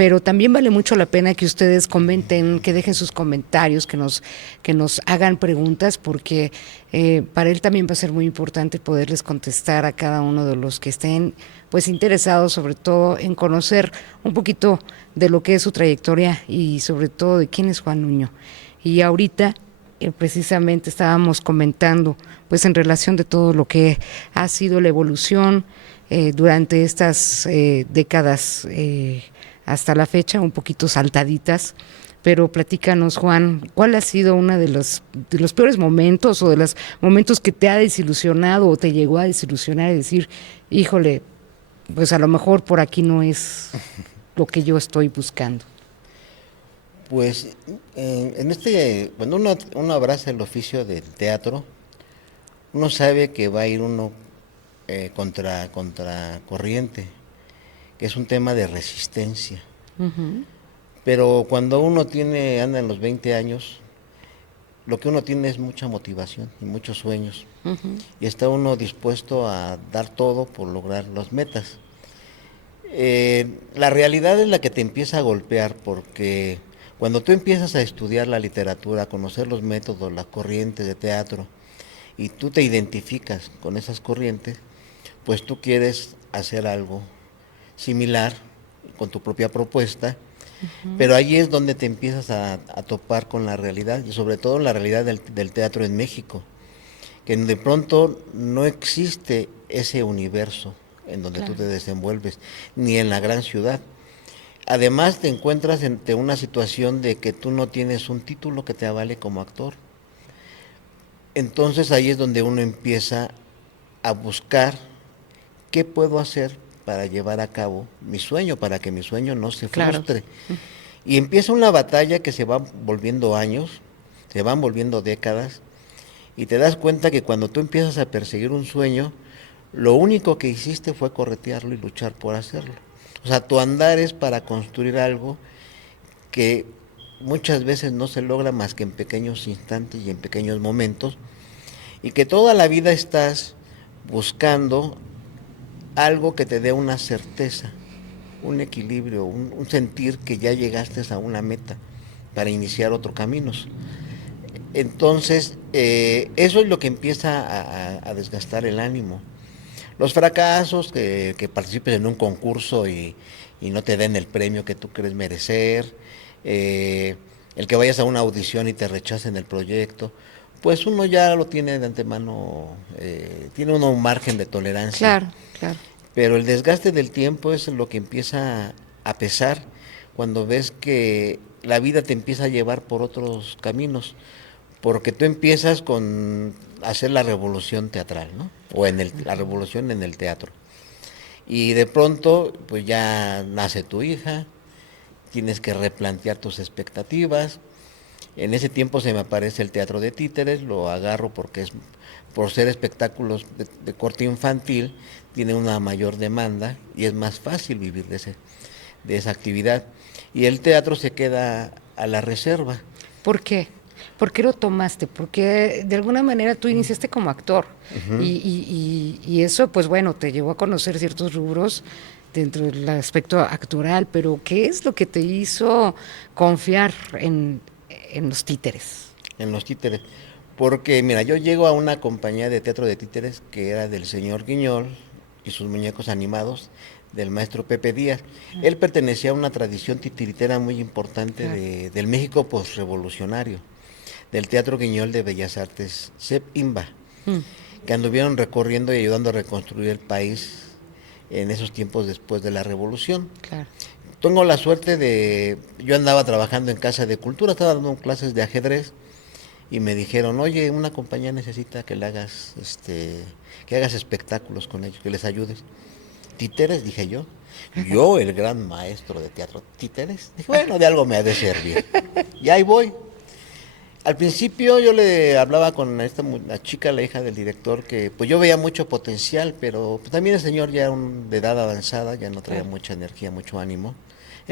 pero también vale mucho la pena que ustedes comenten, que dejen sus comentarios, que nos hagan preguntas, porque para él también va a ser muy importante poderles contestar a cada uno de los que estén pues interesados, sobre todo en conocer un poquito de lo que es su trayectoria y sobre todo de quién es Juan Nuño. Y ahorita precisamente estábamos comentando pues en relación de todo lo que ha sido la evolución durante estas décadas hasta la fecha, un poquito saltaditas, pero platícanos, Juan, ¿cuál ha sido uno de los peores momentos o de los momentos que te ha desilusionado o te llegó a desilusionar y decir, híjole, pues a lo mejor por aquí no es lo que yo estoy buscando? Pues cuando uno abraza el oficio del teatro, uno sabe que va a ir uno contra corriente, que es un tema de resistencia. Uh-huh. Pero cuando uno anda en los 20 años, lo que uno tiene es mucha motivación y muchos sueños. Uh-huh. Y está uno dispuesto a dar todo por lograr las metas. La realidad es la que te empieza a golpear, porque cuando tú empiezas a estudiar la literatura, a conocer los métodos, las corrientes de teatro, y tú te identificas con esas corrientes, pues tú quieres hacer algo similar con tu propia propuesta, pero ahí es donde te empiezas a topar con la realidad, y sobre todo la realidad del teatro en México, que de pronto no existe ese universo en donde tú te desenvuelves, ni en la gran ciudad. Además te encuentras ante una situación de que tú no tienes un título que te avale como actor. Entonces ahí es donde uno empieza a buscar qué puedo hacer para llevar a cabo mi sueño, para que mi sueño no se frustre. Y empieza una batalla que se va volviendo años, se van volviendo décadas, y te das cuenta que cuando tú empiezas a perseguir un sueño, lo único que hiciste fue corretearlo y luchar por hacerlo. O sea, tu andar es para construir algo que muchas veces no se logra más que en pequeños instantes y en pequeños momentos, y que toda la vida estás buscando algo que te dé una certeza, un equilibrio, un sentir que ya llegaste a una meta para iniciar otro camino. Entonces, eso es lo que empieza a desgastar el ánimo. Los fracasos, que participes en un concurso y no te den el premio que tú crees merecer, el que vayas a una audición y te rechacen el proyecto, pues uno ya lo tiene de antemano, tiene uno un margen de tolerancia. Claro, claro. Pero el desgaste del tiempo es lo que empieza a pesar cuando ves que la vida te empieza a llevar por otros caminos, porque tú empiezas con hacer la revolución teatral, ¿no? O la revolución en el teatro. Y de pronto, pues ya nace tu hija, tienes que replantear tus expectativas. En ese tiempo se me aparece el teatro de títeres, lo agarro porque por ser espectáculos de corte infantil, tiene una mayor demanda y es más fácil vivir de esa actividad. Y el teatro se queda a la reserva. ¿Por qué? ¿Por qué lo tomaste? Porque de alguna manera tú iniciaste como actor. Uh-huh. y eso, pues bueno, te llevó a conocer ciertos rubros dentro del aspecto actoral, pero ¿qué es lo que te hizo confiar en los títeres? En los títeres. Porque, mira, yo llego a una compañía de teatro de títeres que era del señor Guiñol y sus muñecos animados, del maestro Pepe Díaz. Él pertenecía a una tradición titiritera muy importante del México postrevolucionario, del Teatro Guiñol de Bellas Artes, Sep Imba, que anduvieron recorriendo y ayudando a reconstruir el país en esos tiempos después de la Revolución. Claro. Tengo la suerte yo andaba trabajando en Casa de Cultura, estaba dando clases de ajedrez, y me dijeron, oye, una compañía necesita que le hagas, que hagas espectáculos con ellos, que les ayudes. ¿Títeres? Dije yo. Yo, el gran maestro de teatro, ¿títeres? Dije, bueno, de algo me ha de servir. Y ahí voy. Al principio yo le hablaba con la chica, la hija del director, que pues yo veía mucho potencial, pero pues, también el señor ya de edad avanzada, ya no traía mucha energía, mucho ánimo.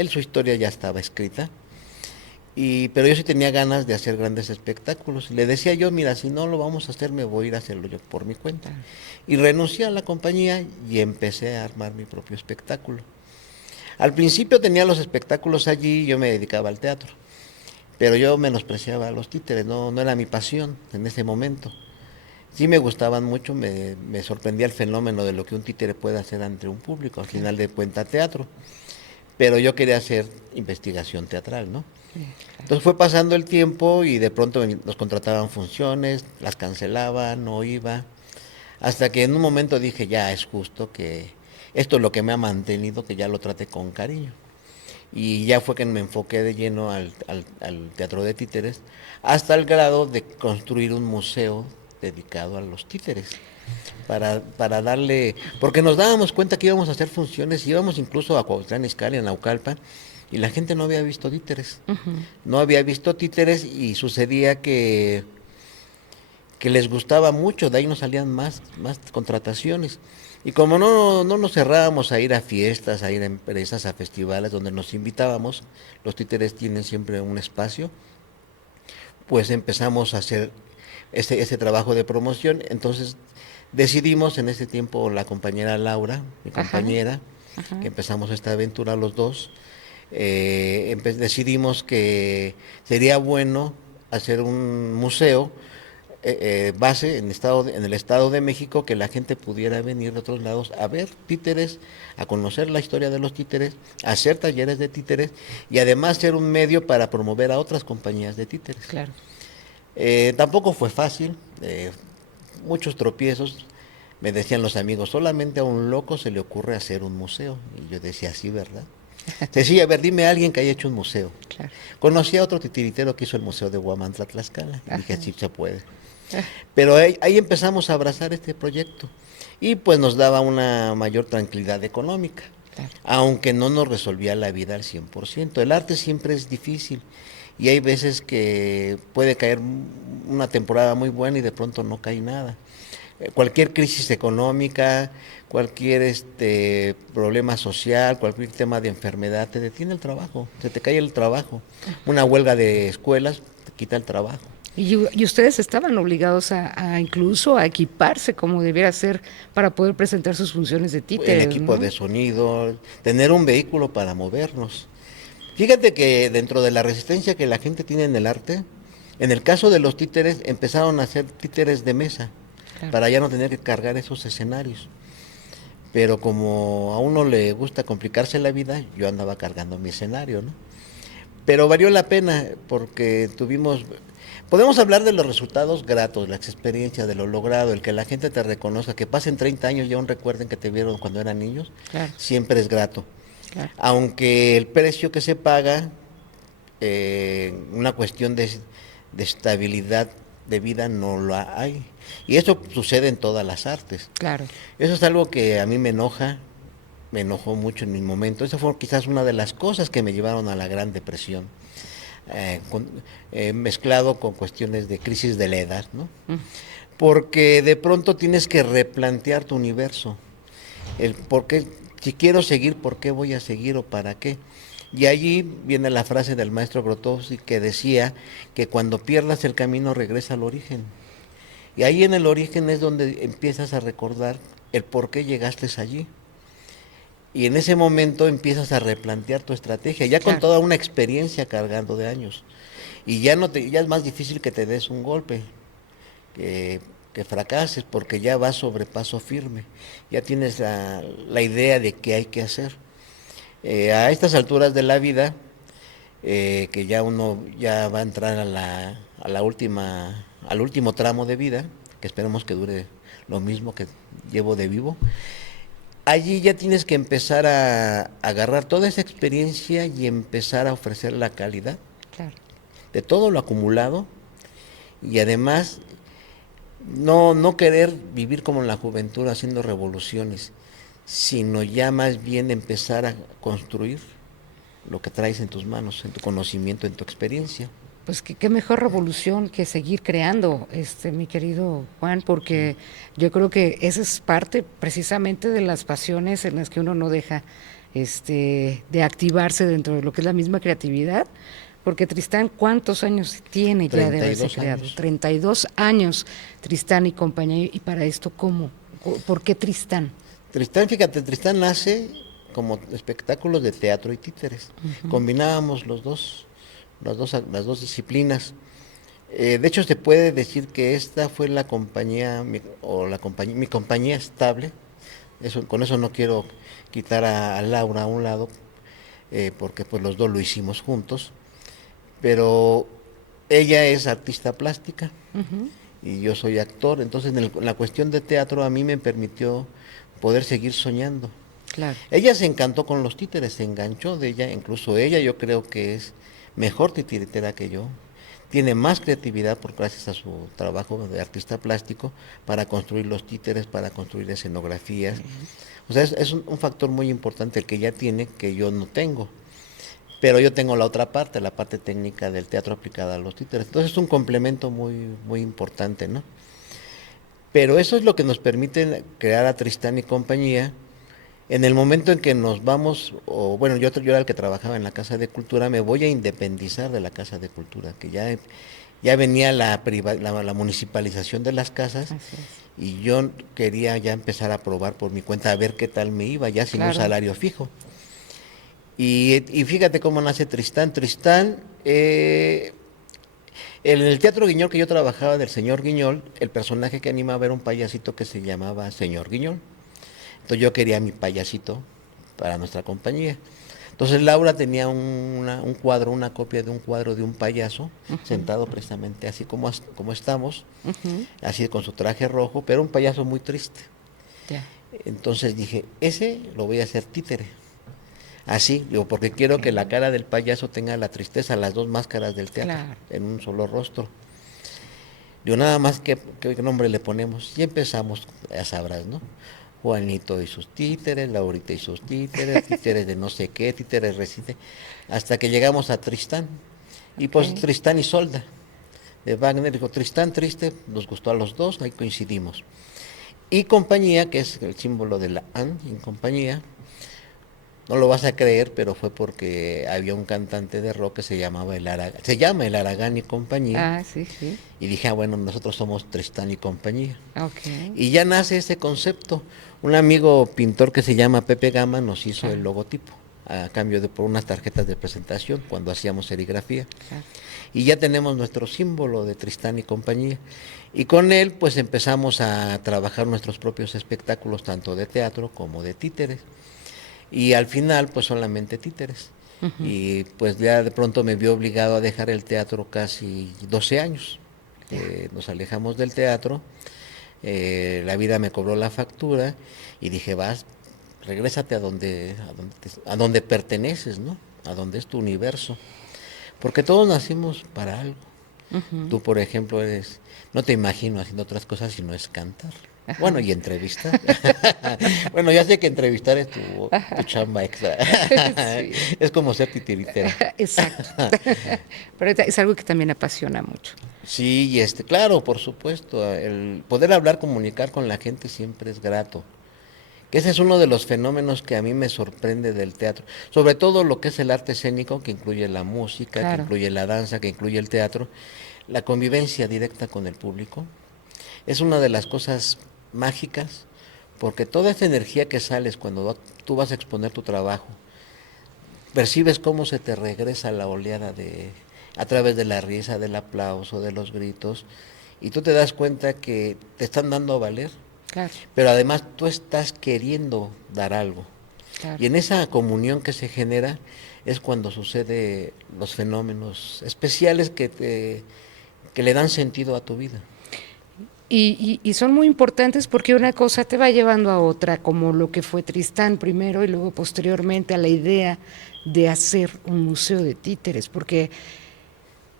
Su historia ya estaba escrita. Pero yo sí tenía ganas de hacer grandes espectáculos. Le decía yo, mira, si no lo vamos a hacer, me voy a ir a hacerlo yo por mi cuenta. Y renuncié a la compañía y empecé a armar mi propio espectáculo. Al principio tenía los espectáculos allí y yo me dedicaba al teatro, pero yo menospreciaba a los títeres, no era mi pasión en ese momento. Sí me gustaban mucho, me sorprendía el fenómeno de lo que un títere puede hacer ante un público, al final de cuenta teatro, pero yo quería hacer investigación teatral, ¿no? Entonces fue pasando el tiempo y de pronto nos contrataban funciones, las cancelaban, no iba, hasta que en un momento dije, ya es justo que esto es lo que me ha mantenido, que ya lo trate con cariño. Y ya fue que me enfoqué de lleno al teatro de títeres, hasta el grado de construir un museo dedicado a los títeres, para darle, porque nos dábamos cuenta que íbamos a hacer funciones, íbamos incluso a Cuautitlán Izcalli, a Naucalpan, y la gente no había visto títeres, no había visto títeres y sucedía que les gustaba mucho, de ahí nos salían más contrataciones. Y como no nos cerrábamos a ir a fiestas, a ir a empresas, a festivales donde nos invitábamos, los títeres tienen siempre un espacio, pues empezamos a hacer ese trabajo de promoción. Entonces decidimos en ese tiempo la compañera Laura, mi compañera, que empezamos esta aventura los dos, decidimos que sería bueno hacer un museo base en el Estado de México, que la gente pudiera venir de otros lados a ver títeres, a conocer la historia de los títeres, a hacer talleres de títeres y además ser un medio para promover a otras compañías de títeres. Claro. Tampoco fue fácil, muchos tropiezos. Me decían los amigos, solamente a un loco se le ocurre hacer un museo. Y yo decía, sí, ¿verdad? Decía, a ver, dime a alguien que haya hecho un museo. Claro. Conocí a otro titiritero que hizo el museo de Huamantla, Tlaxcala. Y dije, sí, se puede. Pero ahí empezamos a abrazar este proyecto. Y pues nos daba una mayor tranquilidad económica. Claro. Aunque no nos resolvía la vida al 100%. El arte siempre es difícil. Y hay veces que puede caer una temporada muy buena y de pronto no cae nada. Cualquier crisis económica, cualquier problema social, cualquier tema de enfermedad, te detiene el trabajo, se te cae el trabajo. Una huelga de escuelas te quita el trabajo. Y ustedes estaban obligados a incluso a equiparse como debiera ser para poder presentar sus funciones de títeres, el equipo, ¿no? de sonido, tener un vehículo para movernos. Fíjate que dentro de la resistencia que la gente tiene en el arte, en el caso de los títeres, empezaron a hacer títeres de mesa, claro, para ya no tener que cargar esos escenarios. Pero como a uno le gusta complicarse la vida, yo andaba cargando mi escenario, ¿no? Pero valió la pena porque podemos hablar de los resultados gratos, las experiencias, de lo logrado, el que la gente te reconozca, que pasen 30 años y aún recuerden que te vieron cuando eran niños, claro, siempre es grato. Claro. Aunque el precio que se paga, una cuestión de estabilidad de vida no lo hay. Y eso sucede en todas las artes. Claro. Eso es algo que a mí me enojó mucho en mi momento. Esa fue quizás una de las cosas que me llevaron a la Gran Depresión, mezclado con cuestiones de crisis de la edad, ¿no? Porque de pronto tienes que replantear tu universo. El por qué, si quiero seguir, ¿por qué voy a seguir o para qué? Y allí viene la frase del maestro Grotowski que decía que cuando pierdas el camino regresa al origen. Y ahí en el origen es donde empiezas a recordar el por qué llegaste allí. Y en ese momento empiezas a replantear tu estrategia, ya con toda una experiencia cargando de años. Y ya es más difícil que te des un golpe, que fracases, porque ya vas sobre paso firme. Ya tienes la idea de qué hay que hacer. A estas alturas de la vida, que ya uno ya va a entrar al último tramo de vida, que esperemos que dure lo mismo que llevo de vivo, allí ya tienes que empezar a agarrar toda esa experiencia y empezar a ofrecer la calidad, claro, de todo lo acumulado, y además no querer vivir como en la juventud haciendo revoluciones, sino ya más bien empezar a construir lo que traes en tus manos, en tu conocimiento, en tu experiencia. Pues qué mejor revolución que seguir creando, mi querido Juan, porque yo creo que esa es parte precisamente de las pasiones en las que uno no deja de activarse dentro de lo que es la misma creatividad, porque Tristán, ¿cuántos años tiene ya de haberse creado? 32 años, Tristán y compañía. Y para esto, ¿cómo? ¿Por qué Tristán? Tristán, fíjate, Tristán nace como espectáculos de teatro y títeres. Combinábamos las dos disciplinas. De hecho, se puede decir que esta fue la compañía, mi compañía estable. Con eso no quiero quitar a Laura a un lado, porque pues los dos lo hicimos juntos. Pero ella es artista plástica y yo soy actor. Entonces, en la cuestión de teatro a mí me permitió poder seguir soñando. Claro. Ella se encantó con los títeres, se enganchó de ella, incluso ella yo creo que es mejor titiritera que yo, tiene más creatividad gracias a su trabajo de artista plástico para construir los títeres, para construir escenografías. O sea, es un factor muy importante el que ella tiene que yo no tengo. Pero yo tengo la otra parte, la parte técnica del teatro aplicada a los títeres. Entonces es un complemento muy, muy importante, ¿no? Pero eso es lo que nos permite crear a Tristán y compañía. En el momento en que nos vamos, bueno, yo era el que trabajaba en la Casa de Cultura, me voy a independizar de la Casa de Cultura, que ya venía la municipalización de las casas, y yo quería ya empezar a probar por mi cuenta a ver qué tal me iba, ya sin un salario fijo. Y fíjate cómo nace Tristán. Tristán, en el Teatro Guiñol que yo trabajaba del señor Guiñol, el personaje que animaba era un payasito que se llamaba señor Guiñol. Entonces yo quería mi payasito para nuestra compañía. Entonces Laura tenía un cuadro, una copia de un cuadro de un payaso, sentado precisamente así como estamos, así con su traje rojo, pero un payaso muy triste. Yeah. Entonces dije, ese lo voy a hacer títere. Así, digo, porque quiero que la cara del payaso tenga la tristeza, las dos máscaras del teatro, en un solo rostro. Digo, nada más, ¿qué nombre le ponemos? Y empezamos, ya sabrás, ¿no? Juanito y sus títeres, Laurita y sus títeres, títeres de no sé qué, títeres recientes, hasta que llegamos a Tristán. Y pues Tristán y Solda, de Wagner, dijo, Tristán triste, nos gustó a los dos, ahí coincidimos. Y compañía, que es el símbolo de la AN, en compañía, no lo vas a creer, pero fue porque había un cantante de rock que se llama el Aragán y compañía. Ah, sí, sí. Y dije, bueno, nosotros somos Tristán y compañía. Okay. Y ya nace ese concepto. Un amigo pintor que se llama Pepe Gama nos hizo el logotipo, a cambio por unas tarjetas de presentación cuando hacíamos serigrafía. Y ya tenemos nuestro símbolo de Tristán y compañía. Y con él pues empezamos a trabajar nuestros propios espectáculos, tanto de teatro como de títeres. Y al final pues solamente títeres. Y pues ya de pronto me vi obligado a dejar el teatro casi 12 años. Nos alejamos del teatro, la vida me cobró la factura y dije, regrésate a donde perteneces, ¿no? A donde es tu universo. Porque todos nacimos para algo. Tú, por ejemplo, no te imagino haciendo otras cosas si no es cantar. Bueno, y entrevistar. Bueno, ya sé que entrevistar es tu chamba extra. Sí. Es como ser titiritera. Exacto. Pero es algo que también apasiona mucho. Sí, y claro, por supuesto. El poder hablar, comunicar con la gente siempre es grato. Que ese es uno de los fenómenos que a mí me sorprende del teatro. Sobre todo lo que es el arte escénico, que incluye la música, que incluye la danza, que incluye el teatro. La convivencia directa con el público es una de las cosas mágicas, porque toda esa energía que sales cuando tú vas a exponer tu trabajo, percibes cómo se te regresa la oleada a través de la risa, del aplauso, de los gritos, y tú te das cuenta que te están dando a valer, pero además tú estás queriendo dar algo. Y en esa comunión que se genera es cuando sucede los fenómenos especiales que le dan sentido a tu vida. Y son muy importantes porque una cosa te va llevando a otra, como lo que fue Tristán primero y luego posteriormente a la idea de hacer un museo de títeres, porque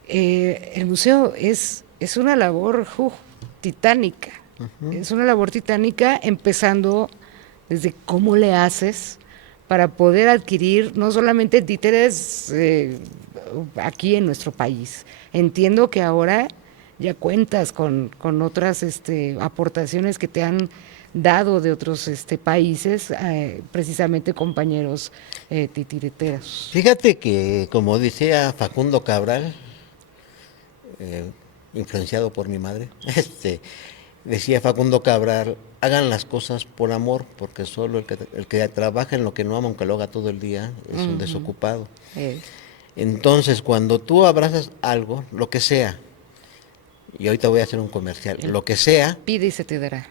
el museo es una labor titánica, es una labor titánica, empezando desde cómo le haces para poder adquirir no solamente títeres aquí en nuestro país. Entiendo que ahora ya cuentas con otras aportaciones que te han dado de otros países, precisamente compañeros titiriteros. Fíjate que, como decía Facundo Cabral, influenciado por mi madre, Decía Facundo Cabral, hagan las cosas por amor, porque solo el que trabaja en lo que no ama, aunque lo haga todo el día, es un desocupado. Entonces, cuando tú abrazas algo, lo que sea, y ahorita voy a hacer un comercial, lo que sea, Pide y se te dará.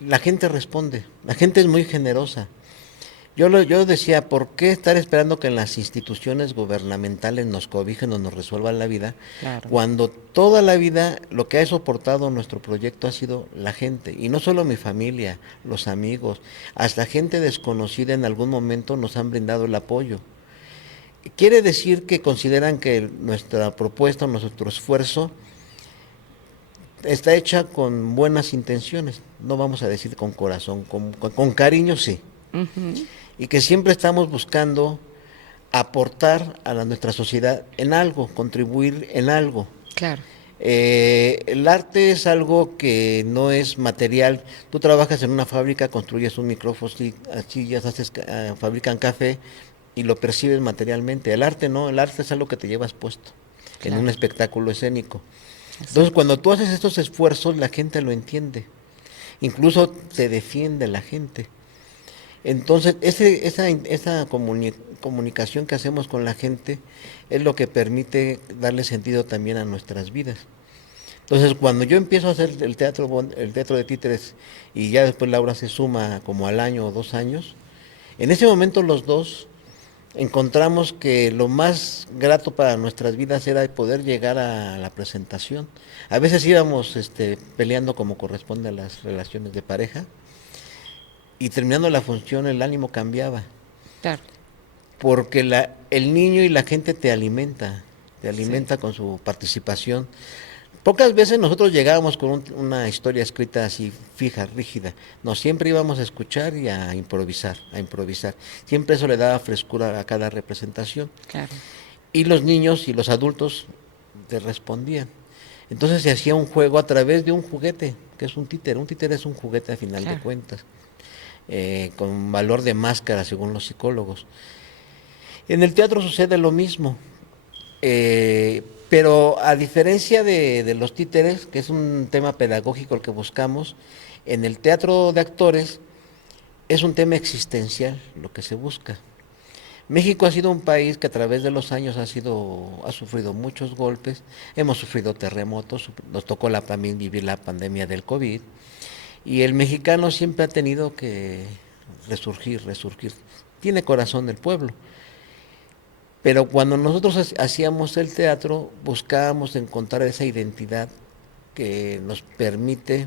la gente responde, la gente es muy generosa. Yo decía, ¿por qué estar esperando que en las instituciones gubernamentales nos cobijen o nos resuelvan la vida? Claro. Cuando toda la vida lo que ha soportado nuestro proyecto ha sido la gente, y no solo mi familia, los amigos, hasta gente desconocida en algún momento nos han brindado el apoyo. Quiere decir que consideran que nuestra propuesta, nuestro esfuerzo, está hecha con buenas intenciones, no vamos a decir con corazón, con cariño sí. Y que siempre estamos buscando aportar a nuestra sociedad en algo, contribuir en algo. Claro. El arte es algo que no es material. Tú trabajas en una fábrica, construyes un micrófono, sillas, fabrican café y lo percibes materialmente. El arte no, el arte es algo que te llevas puesto en un espectáculo escénico. Entonces, cuando tú haces estos esfuerzos, la gente lo entiende. Incluso te defiende la gente. Entonces, esa comunicación que hacemos con la gente es lo que permite darle sentido también a nuestras vidas. Entonces, cuando yo empiezo a hacer el teatro de títeres y ya después Laura se suma como al año o 2 años, en ese momento los dos encontramos que lo más grato para nuestras vidas era poder llegar a la presentación. A veces íbamos peleando como corresponde a las relaciones de pareja, y terminando la función el ánimo cambiaba. Claro. Porque el niño y la gente te alimenta con su participación. Pocas veces nosotros llegábamos con una historia escrita así fija, rígida. No, siempre íbamos a escuchar y a improvisar. Siempre eso le daba frescura a cada representación. Claro. Y los niños y los adultos te respondían. Entonces se hacía un juego a través de un juguete, que es un títere. Un títere es un juguete a final de cuentas. Con valor de máscara según los psicólogos. En el teatro sucede lo mismo, pero a diferencia de los títeres, que es un tema pedagógico el que buscamos, en el teatro de actores es un tema existencial lo que se busca. México ha sido un país que a través de los años ha sufrido muchos golpes, hemos sufrido terremotos, nos tocó también vivir la pandemia del COVID, y el mexicano siempre ha tenido que resurgir. Tiene corazón el pueblo. Pero cuando nosotros hacíamos el teatro, buscábamos encontrar esa identidad que nos permite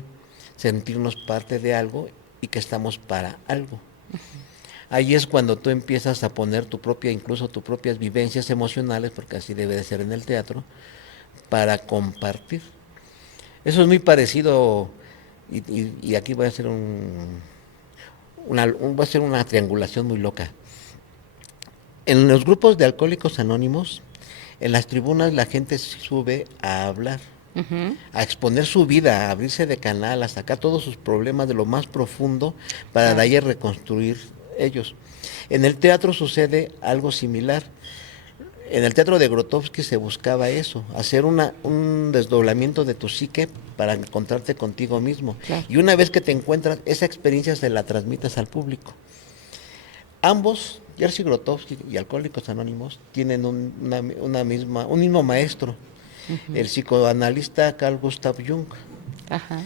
sentirnos parte de algo y que estamos para algo. Ahí es cuando tú empiezas a poner incluso tus propias vivencias emocionales, porque así debe de ser en el teatro, para compartir. Eso es muy parecido. Y aquí voy a hacer una triangulación muy loca. En los grupos de Alcohólicos Anónimos, en las tribunas la gente sube a hablar, a exponer su vida, a abrirse de canal, a sacar todos sus problemas de lo más profundo para de ahí reconstruir ellos. En el teatro sucede algo similar. En el teatro de Grotowski se buscaba eso, hacer un desdoblamiento de tu psique para encontrarte contigo mismo. Claro. Y una vez que te encuentras, esa experiencia se la transmites al público. Ambos, Jerzy Grotowski y Alcohólicos Anónimos, tienen un mismo maestro, el psicoanalista Carl Gustav Jung. Ajá.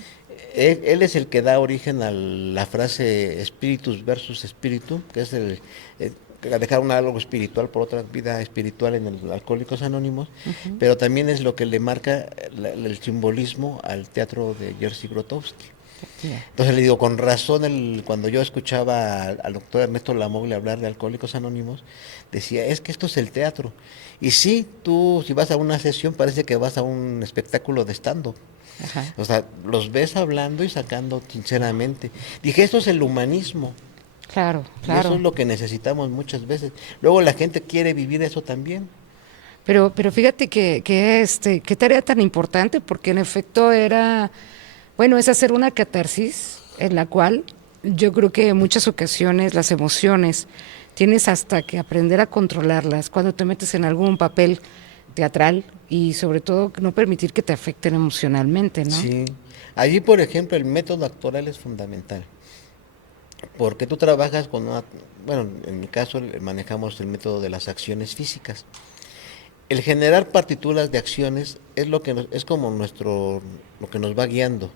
Él es el que da origen a la frase spiritus versus spiritum, que es dejar algo espiritual por otra vida espiritual en el Alcohólicos Anónimos, pero también es lo que le marca el simbolismo al teatro de Jerzy Grotowski. Entonces le digo, con razón, cuando yo escuchaba al doctor Ernesto Lamoglia hablar de Alcohólicos Anónimos, decía, es que esto es el teatro. Y sí, tú si vas a una sesión parece que vas a un espectáculo de stand-up. O sea, los ves hablando y sacando sinceramente. Dije, esto es el humanismo. Claro. Y eso es lo que necesitamos muchas veces. Luego la gente quiere vivir eso también. Pero fíjate qué tarea tan importante, porque en efecto es hacer una catarsis en la cual yo creo que en muchas ocasiones las emociones tienes hasta que aprender a controlarlas. Cuando te metes en algún papel teatral y sobre todo no permitir que te afecten emocionalmente, ¿no? Sí. Allí, por ejemplo, el método actoral es fundamental, porque tú trabajas con una, bueno, en mi caso manejamos el método de las acciones físicas. El generar partituras de acciones es lo que es como lo que nos va guiando.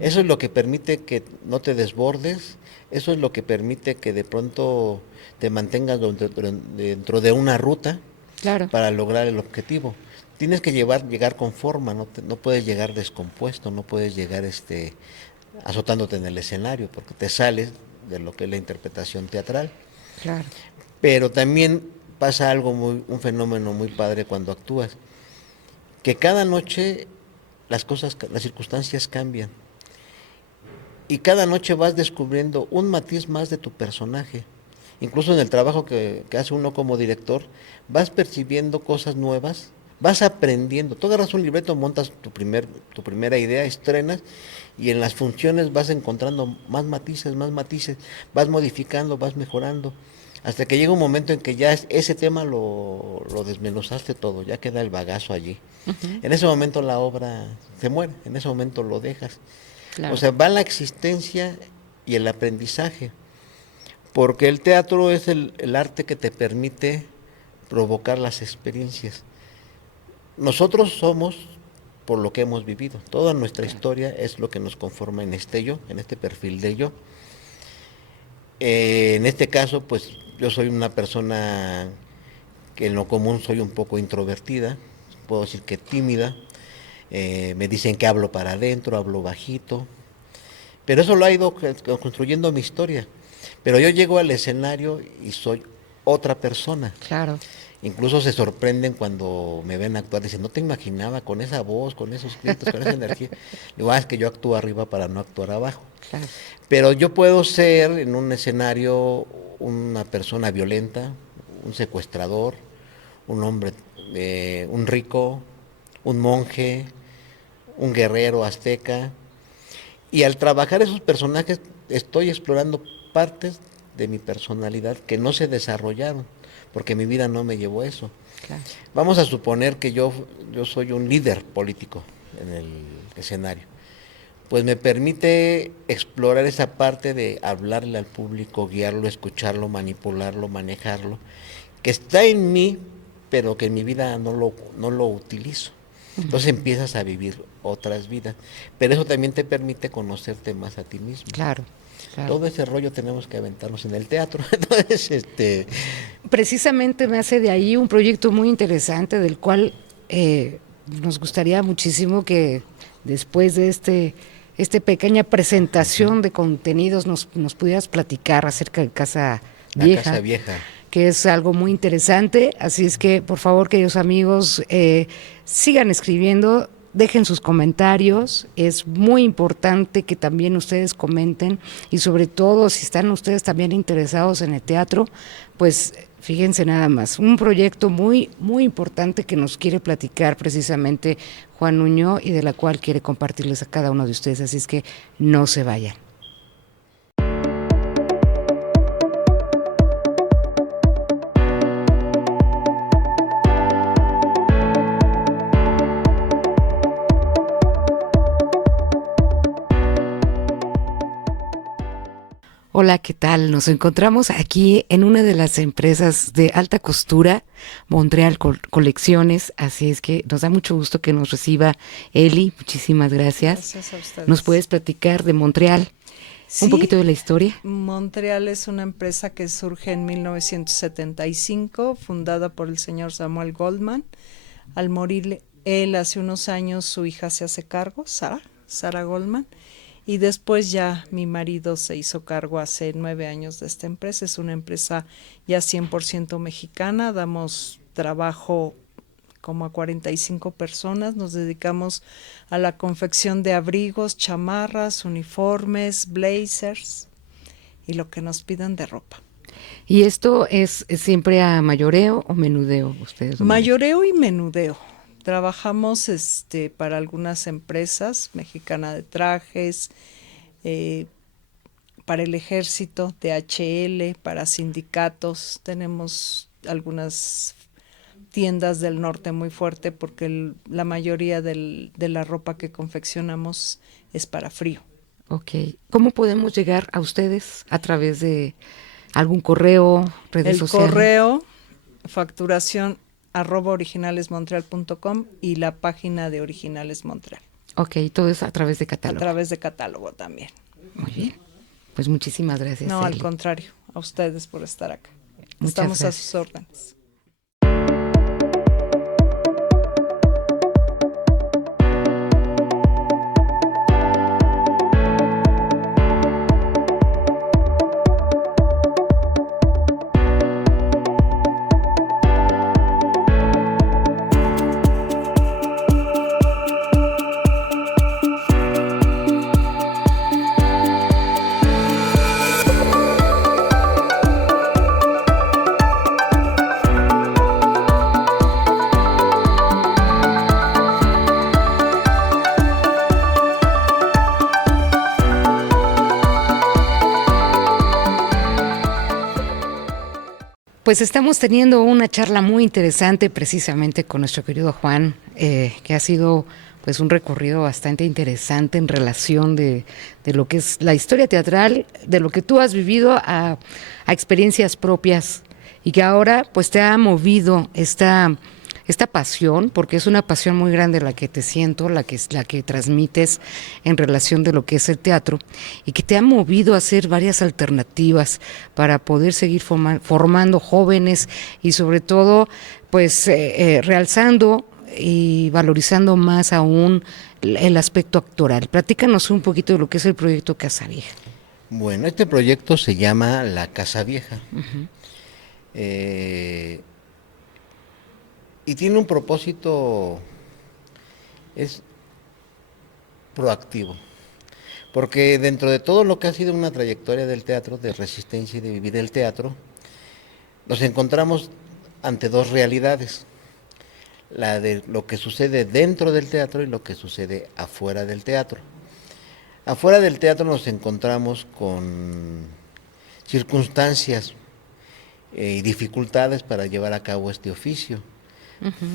Eso es lo que permite que no te desbordes, eso es lo que permite que de pronto te mantengas dentro de una ruta Claro, para lograr el objetivo. Tienes que llegar con forma, no puedes llegar descompuesto, no puedes llegar azotándote en el escenario, porque te sales de lo que es la interpretación teatral. claro, Pero también pasa un fenómeno muy padre cuando actúas, que cada noche las circunstancias cambian. Y cada noche vas descubriendo un matiz más de tu personaje. Incluso en el trabajo que hace uno como director, vas percibiendo cosas nuevas, vas aprendiendo. Tú agarras un libreto, montas tu primera idea, estrenas, y en las funciones vas encontrando más matices, vas modificando, vas mejorando, hasta que llega un momento en que ya ese tema lo desmenuzaste todo, ya queda el bagazo allí. En ese momento la obra se muere, en ese momento lo dejas. claro. O sea, va la existencia y el aprendizaje, porque el teatro es el arte que te permite provocar las experiencias. Nosotros somos por lo que hemos vivido, toda nuestra historia es lo que nos conforma en este yo, en este perfil de yo. En este caso, pues yo soy una persona que en lo común soy un poco introvertida, puedo decir que tímida, me dicen que hablo para adentro, hablo bajito, pero eso lo ha ido construyendo mi historia. Pero yo llego al escenario y soy otra persona. Claro, Incluso se sorprenden cuando me ven actuar, dicen, no te imaginaba con esa voz, con esos gritos, con esa energía. Digo, es que yo actúo arriba para no actuar abajo. claro. Pero yo puedo ser en un escenario una persona violenta, un secuestrador, un hombre, un rico, un monje, un guerrero azteca. Y al trabajar esos personajes estoy explorando partes de mi personalidad que no se desarrollaron, porque mi vida no me llevó a eso. Claro. Vamos a suponer que yo soy un líder político en el escenario. Pues me permite explorar esa parte de hablarle al público, guiarlo, escucharlo, manipularlo, manejarlo, que está en mí, pero que en mi vida no lo utilizo. Entonces empiezas a vivir otras vidas, pero eso también te permite conocerte más a ti mismo. Claro, claro. Todo ese rollo tenemos que aventarnos en el teatro. Entonces, Precisamente me hace de ahí un proyecto muy interesante del cual nos gustaría muchísimo que después de esta pequeña presentación de contenidos nos pudieras platicar acerca de Casa la Vieja. Casa Vieja. Que es algo muy interesante, así es que por favor, queridos amigos, sigan escribiendo, dejen sus comentarios, es muy importante que también ustedes comenten y sobre todo si están ustedes también interesados en el teatro, pues fíjense nada más, un proyecto muy, muy importante que nos quiere platicar precisamente Juan Nuño y de la cual quiere compartirles a cada uno de ustedes, así es que no se vayan. Hola, ¿qué tal? Nos encontramos aquí en una de las empresas de alta costura, Montreal Colecciones, así es que nos da mucho gusto que nos reciba Eli, muchísimas gracias. Gracias a ustedes. ¿Nos puedes platicar de Montreal? Sí, Un poquito de la historia. Montreal es una empresa que surge en 1975, fundada por el señor Samuel Goldman. Al morir él hace unos años, su hija se hace cargo, Sara Goldman. Y después ya mi marido se hizo cargo hace 9 años de esta empresa. Es una empresa ya 100% mexicana. Damos trabajo como a 45 personas. Nos dedicamos a la confección de abrigos, chamarras, uniformes, blazers y lo que nos pidan de ropa. ¿Y esto es siempre a mayoreo o menudeo ustedes? Mayoreo y menudeo. Trabajamos para algunas empresas, Mexicana de Trajes, para el ejército, DHL, para sindicatos. Tenemos algunas tiendas del norte muy fuerte porque la mayoría de la ropa que confeccionamos es para frío. Ok. ¿Cómo podemos llegar a ustedes? ¿A través de algún correo, redes El sociales? correo facturación@originalesmontreal.com y la página de Originales Montreal. Ok, todo es a través de A catálogo. través de catálogo también. Muy bien. Pues muchísimas gracias. No, al Eli. contrario, a ustedes por estar acá. Muchas Estamos a gracias. sus órdenes. Pues estamos teniendo una charla muy interesante precisamente con nuestro querido Juan, que ha sido pues un recorrido bastante interesante en relación de lo que es la historia teatral, de lo que tú has vivido a experiencias propias y que ahora pues te ha movido esta pasión, porque es una pasión muy grande la que te siento, la que transmites en relación de lo que es el teatro, y que te ha movido a hacer varias alternativas para poder seguir formando jóvenes y sobre todo pues realzando y valorizando más aún el aspecto actoral. Platícanos un poquito de lo que es el proyecto Casa Vieja. Bueno, este proyecto se llama La Casa Vieja. Y tiene un propósito, es proactivo, porque dentro de todo lo que ha sido una trayectoria del teatro, de resistencia y de vivir el teatro, nos encontramos ante dos realidades, la de lo que sucede dentro del teatro y lo que sucede afuera del teatro. Afuera del teatro nos encontramos con circunstancias y dificultades para llevar a cabo este oficio.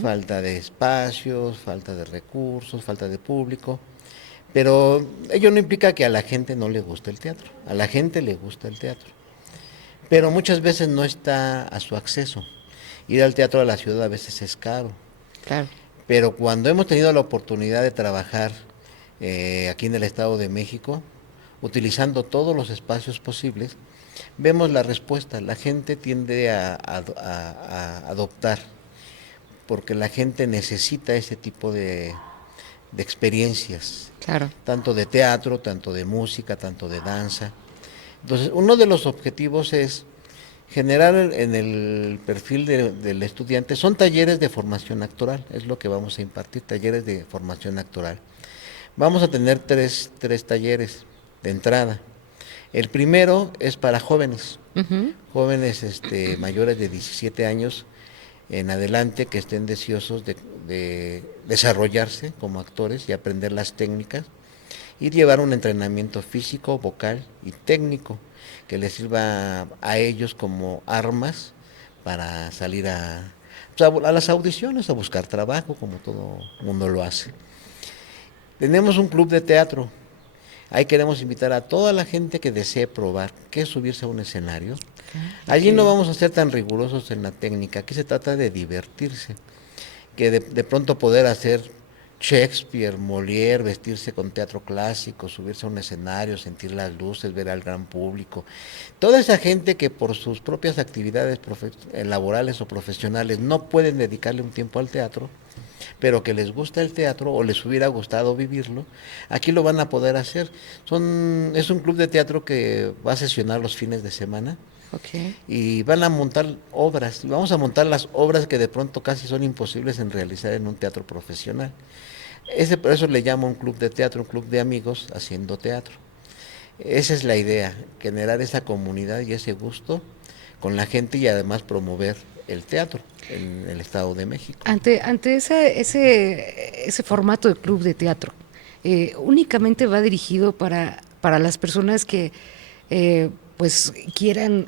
Falta de espacios, falta de recursos, falta de público, pero ello no implica que a la gente no le guste el teatro, a la gente le gusta el teatro, pero muchas veces no está a su acceso. Ir al teatro de la ciudad a veces es caro, Claro. pero cuando hemos tenido la oportunidad de trabajar aquí en el Estado de México, utilizando todos los espacios posibles, vemos la respuesta. La gente tiende a adoptar, porque la gente necesita ese tipo de experiencias, Claro. tanto de teatro, tanto de música, tanto de danza. Entonces, uno de los objetivos es generar en el perfil del estudiante, son talleres de formación actoral, es lo que vamos a impartir, talleres de formación actoral. Vamos a tener tres talleres de entrada. El primero es para jóvenes, jóvenes mayores de 17 años en adelante, que estén deseosos de desarrollarse como actores y aprender las técnicas y llevar un entrenamiento físico, vocal y técnico que les sirva a ellos como armas para salir a las audiciones, a buscar trabajo, como todo mundo lo hace. Tenemos un club de teatro. Ahí queremos invitar a toda la gente que desee probar qué es subirse a un escenario. Allí no vamos a ser tan rigurosos en la técnica, aquí se trata de divertirse, que de pronto poder hacer Shakespeare, Molière, vestirse con teatro clásico, subirse a un escenario, sentir las luces, ver al gran público. Toda esa gente que por sus propias actividades laborales o profesionales no pueden dedicarle un tiempo al teatro, pero que les gusta el teatro o les hubiera gustado vivirlo, aquí lo van a poder hacer. Es un club de teatro que va a sesionar los fines de semana. Okay. Y van a montar obras, vamos a montar las obras que de pronto casi son imposibles en realizar en un teatro profesional. Por eso le llamo un club de teatro, un club de amigos haciendo teatro. Esa es la idea, generar esa comunidad y ese gusto con la gente y además promover el teatro en el Estado de México. Ante ese formato de club de teatro, únicamente va dirigido para las personas que pues quieran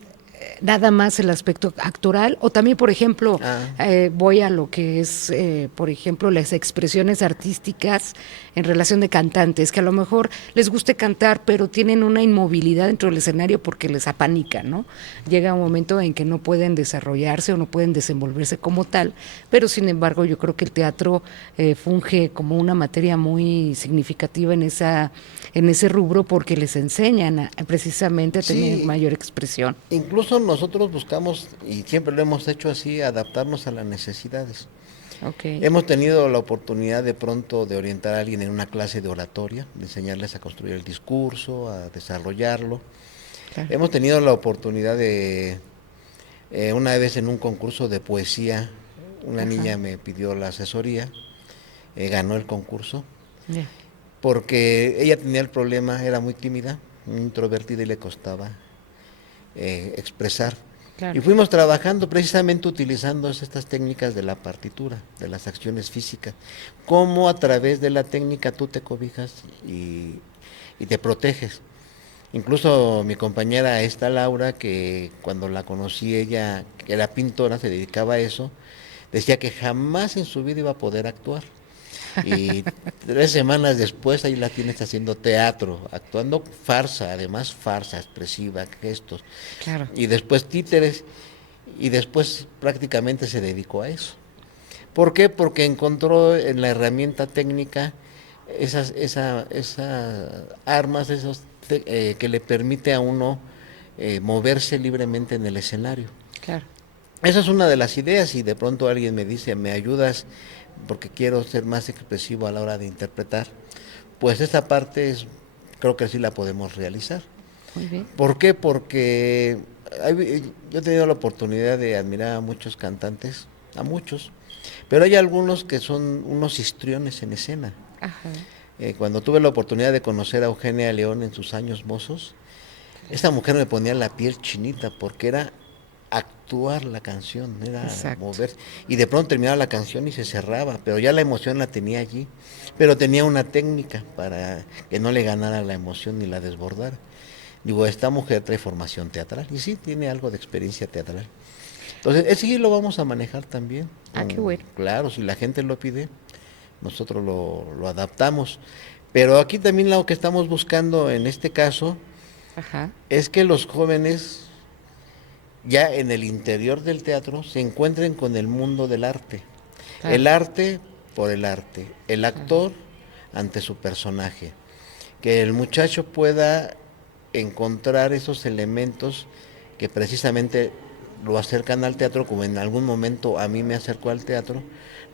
nada más el aspecto actoral, o también, por ejemplo, Ah. voy a lo que es, por ejemplo, las expresiones artísticas en relación de cantantes, que a lo mejor les guste cantar, pero tienen una inmovilidad dentro del escenario porque les apanica, ¿no? Llega un momento en que no pueden desarrollarse o no pueden desenvolverse como tal, pero sin embargo yo creo que el teatro funge como una materia muy significativa en ese rubro porque les enseñan precisamente a tener Sí, mayor expresión. incluso nosotros buscamos, y siempre lo hemos hecho así, adaptarnos a las necesidades. Okay. Hemos tenido la oportunidad de pronto de orientar a alguien en una clase de oratoria, de enseñarles a construir el discurso, a desarrollarlo. Claro. Hemos tenido la oportunidad de, una vez en un concurso de poesía, una Ajá. niña me pidió la asesoría, ganó el concurso, Ya. porque ella tenía el problema, era muy tímida, muy introvertida y le costaba expresar. Claro. Y fuimos trabajando precisamente utilizando estas técnicas de la partitura, de las acciones físicas, cómo a través de la técnica tú te cobijas y te proteges. Incluso mi compañera esta Laura, que cuando la conocí ella, que era pintora, se dedicaba a eso, decía que jamás en su vida iba a poder actuar. Y 3 semanas después ahí la tienes haciendo teatro, actuando farsa, además farsa, expresiva, gestos. Claro. Y después títeres, y después prácticamente se dedicó a eso. ¿Por qué? Porque encontró en la herramienta técnica esas armas, que le permite a uno moverse libremente en el escenario. Claro. Esa es una de las ideas y de pronto alguien me dice, ¿me ayudas? Porque quiero ser más expresivo a la hora de interpretar. Pues esta parte creo que sí la podemos realizar. Muy bien. ¿Por qué? Porque yo he tenido la oportunidad de admirar a muchos cantantes, a muchos, pero hay algunos que son unos histriones en escena. Ajá. Cuando tuve la oportunidad de conocer a Eugenia León en sus años mozos, esta mujer me ponía la piel chinita porque era actuar la canción, era Exacto. mover. Y de pronto terminaba la canción y se cerraba, pero ya la emoción la tenía allí. Pero tenía una técnica para que no le ganara la emoción ni la desbordara. Digo, esta mujer trae formación teatral y sí, tiene algo de experiencia teatral. Entonces, ese sí lo vamos a manejar también. Ah, qué bueno. Claro, si la gente lo pide, nosotros lo adaptamos. Pero aquí también lo que estamos buscando en este caso Ajá. es que los jóvenes ya en el interior del teatro se encuentren con el mundo del arte. Claro. El arte por el arte, el actor ante su personaje. Que el muchacho pueda encontrar esos elementos que precisamente lo acercan al teatro, como en algún momento a mí me acercó al teatro,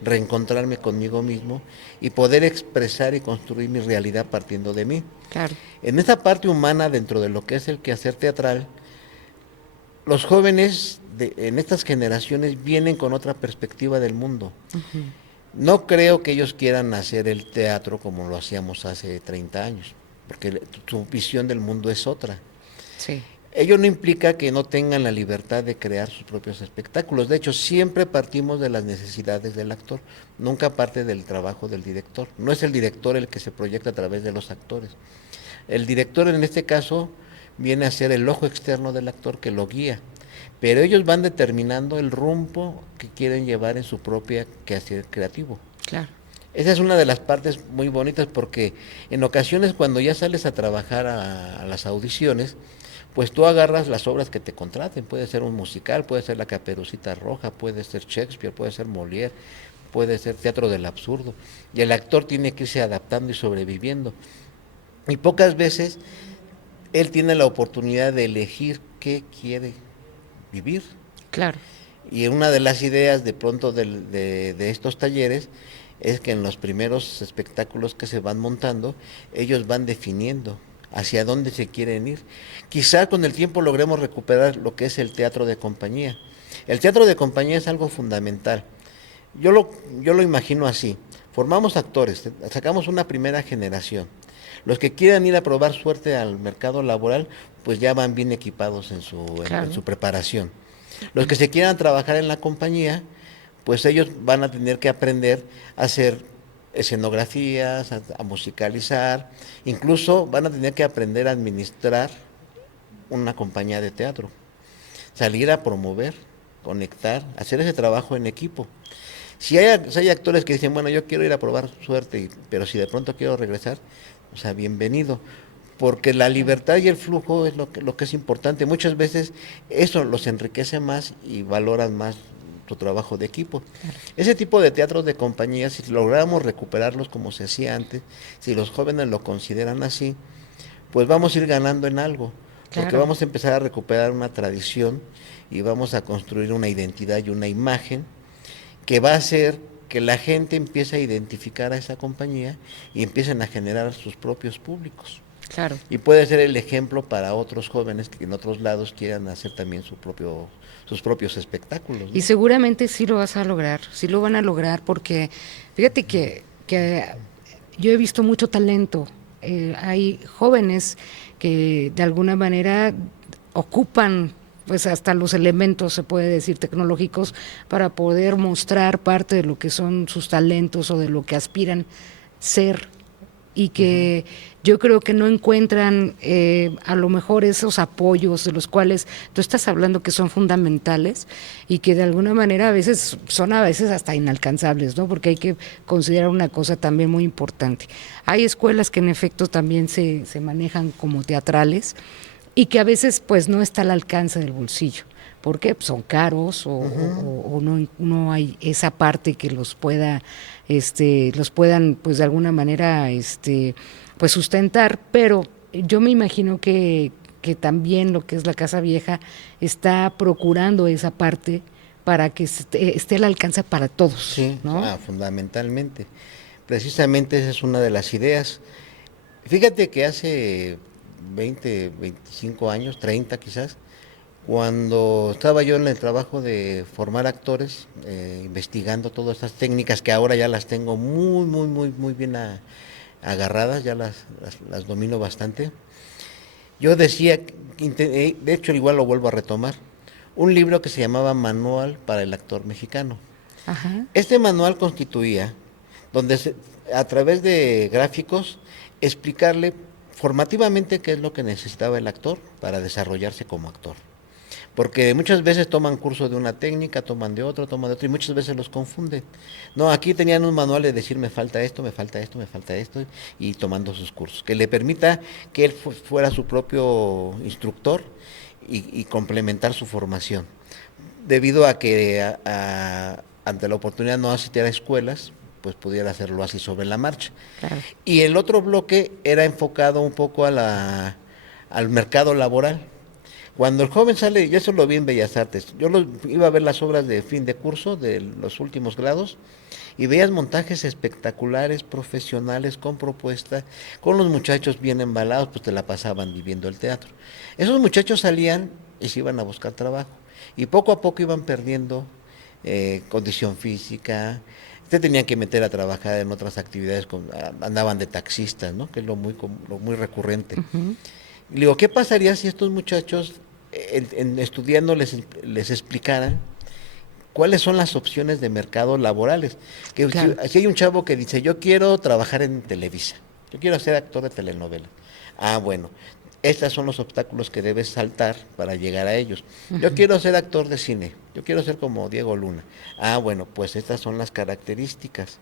reencontrarme conmigo mismo y poder expresar y construir mi realidad partiendo de mí. Claro. En esta parte humana, dentro de lo que es el quehacer teatral, los jóvenes en estas generaciones vienen con otra perspectiva del mundo. Uh-huh. No creo que ellos quieran hacer el teatro como lo hacíamos hace 30 años, porque su visión del mundo es otra. Sí. Ello no implica que no tengan la libertad de crear sus propios espectáculos. De hecho, siempre partimos de las necesidades del actor, nunca parte del trabajo del director. No es el director el que se proyecta a través de los actores. El director en este caso viene a ser el ojo externo del actor que lo guía, pero ellos van determinando el rumbo que quieren llevar en su propia quehacer creativo. Claro. Esa es una de las partes muy bonitas porque en ocasiones cuando ya sales a trabajar a las audiciones, pues tú agarras las obras que te contraten, puede ser un musical, puede ser La Caperucita Roja, puede ser Shakespeare, puede ser Molière, puede ser Teatro del Absurdo, y el actor tiene que irse adaptando y sobreviviendo. Y pocas veces él tiene la oportunidad de elegir qué quiere vivir. Claro. Y una de las ideas de pronto de estos talleres es que en los primeros espectáculos que se van montando, ellos van definiendo hacia dónde se quieren ir. Quizá con el tiempo logremos recuperar lo que es el teatro de compañía. El teatro de compañía es algo fundamental. Yo lo imagino así. Formamos actores, sacamos una primera generación. Los que quieran ir a probar suerte al mercado laboral, pues ya van bien equipados en su preparación. Los que se quieran trabajar en la compañía, pues ellos van a tener que aprender a hacer escenografías, a musicalizar, incluso van a tener que aprender a administrar una compañía de teatro. salir a promover, conectar, hacer ese trabajo en equipo. Si hay actores que dicen, bueno, yo quiero ir a probar suerte, pero si de pronto quiero regresar, o sea, bienvenido, porque la libertad y el flujo es lo que es importante. Muchas veces eso los enriquece más y valoran más tu trabajo de equipo. Ese tipo de teatros de compañía, si logramos recuperarlos como se hacía antes, si los jóvenes lo consideran así, pues vamos a ir ganando en algo, porque Claro. vamos a empezar a recuperar una tradición y vamos a construir una identidad y una imagen que va a hacer que la gente empiece a identificar a esa compañía y empiecen a generar sus propios públicos. Claro. Y puede ser el ejemplo para otros jóvenes que en otros lados quieran hacer también sus propios espectáculos, ¿no? Y seguramente sí lo vas a lograr, sí lo van a lograr, porque fíjate que yo he visto mucho talento. Hay jóvenes que de alguna manera ocupan pues hasta los elementos, se puede decir, tecnológicos para poder mostrar parte de lo que son sus talentos o de lo que aspiran ser, y que yo creo que no encuentran a lo mejor esos apoyos de los cuales tú estás hablando, que son fundamentales y que de alguna manera a veces son hasta inalcanzables, ¿no? Porque hay que considerar una cosa también muy importante. Hay escuelas que en efecto también se manejan como teatrales y que a veces pues no está al alcance del bolsillo. Porque son caros o no hay esa parte que los puedan pues de alguna manera pues sustentar, pero yo me imagino que también lo que es la Casa Vieja está procurando esa parte para que esté al alcance para todos, Sí, ¿no? fundamentalmente. Precisamente esa es una de las ideas. Fíjate que hace 20, 25 años, 30 quizás, cuando estaba yo en el trabajo de formar actores, investigando todas estas técnicas que ahora ya las tengo muy bien agarradas, ya las domino bastante. Yo decía, de hecho igual lo vuelvo a retomar, un libro que se llamaba Manual para el Actor Mexicano. Ajá. Este manual constituía, a través de gráficos, explicarle formativamente qué es lo que necesitaba el actor para desarrollarse como actor. Porque muchas veces toman curso de una técnica, toman de otra, y muchas veces los confunden. No, aquí tenían un manual de decir me falta esto, me falta esto, me falta esto, y tomando sus cursos, que le permita que él fuera su propio instructor y complementar su formación. Debido a que ante la oportunidad no asistir a escuelas, pues pudiera hacerlo así sobre la marcha. Claro. Y el otro bloque era enfocado un poco al mercado laboral. Cuando el joven sale, y eso lo vi en Bellas Artes, yo iba a ver las obras de fin de curso de los últimos grados y veías montajes espectaculares, profesionales, con propuesta, con los muchachos bien embalados, pues te la pasaban viviendo el teatro. Esos muchachos salían y se iban a buscar trabajo y poco a poco iban perdiendo condición física, se tenían que meter a trabajar en otras actividades, andaban de taxistas, ¿no? Que es lo muy recurrente. Uh-huh. Y le digo, ¿qué pasaría si estos muchachos estudiando les explicaran cuáles son las opciones de mercado laborales? Que Claro. si hay un chavo que dice, yo quiero trabajar en Televisa, yo quiero ser actor de telenovela. Ah, bueno, estos son los obstáculos que debes saltar para llegar a ellos. Yo quiero ser actor de cine, yo quiero ser como Diego Luna. Ah, bueno, pues estas son las características.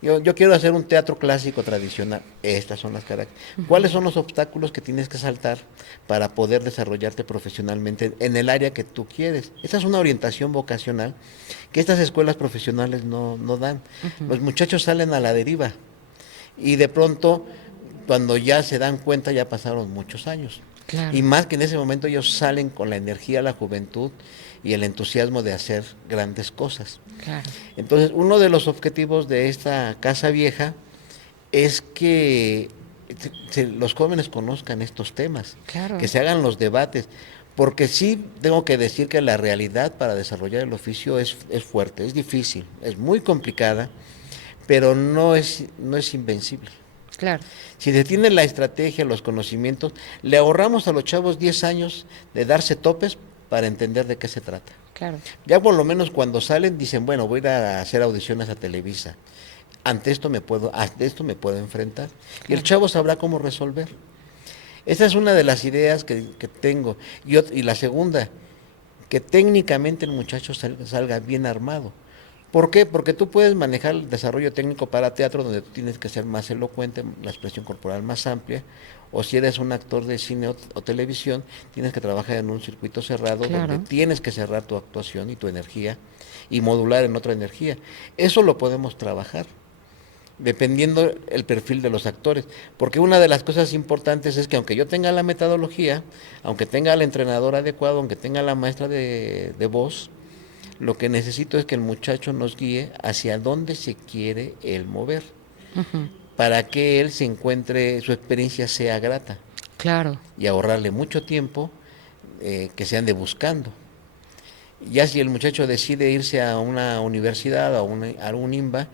Yo quiero hacer un teatro clásico tradicional, estas son las características. ¿Cuáles son los obstáculos que tienes que saltar para poder desarrollarte profesionalmente en el área que tú quieres? Esa es una orientación vocacional que estas escuelas profesionales no dan. Los muchachos salen a la deriva y de pronto, cuando ya se dan cuenta, ya pasaron muchos años. Claro. Y más que en ese momento ellos salen con la energía, la juventud y el entusiasmo de hacer grandes cosas. Claro. Entonces, uno de los objetivos de esta Casa Vieja es que los jóvenes conozcan estos temas, Claro. que se hagan los debates, porque sí tengo que decir que la realidad para desarrollar el oficio es fuerte, es difícil, es muy complicada, pero no es invencible. Claro. Si se tiene la estrategia, los conocimientos, le ahorramos a los chavos 10 años de darse topes para entender de qué se trata. Claro. Ya por lo menos cuando salen dicen, bueno, voy a ir a hacer audiciones a Televisa. Ante esto me puedo enfrentar. Y el chavo sabrá cómo resolver. Esa es una de las ideas que tengo. Y la segunda, que técnicamente el muchacho salga bien armado. ¿Por qué? Porque tú puedes manejar el desarrollo técnico para teatro donde tú tienes que ser más elocuente, la expresión corporal más amplia, o si eres un actor de cine o televisión, tienes que trabajar en un circuito cerrado Claro. donde tienes que cerrar tu actuación y tu energía y modular en otra energía. Eso lo podemos trabajar dependiendo el perfil de los actores, porque una de las cosas importantes es que aunque yo tenga la metodología, aunque tenga al entrenador adecuado, aunque tenga la maestra de voz, lo que necesito es que el muchacho nos guíe hacia dónde se quiere él mover, para que él se encuentre, su experiencia sea grata Claro. y ahorrarle mucho tiempo que se ande buscando. Ya si el muchacho decide irse a una universidad, a un IMBA,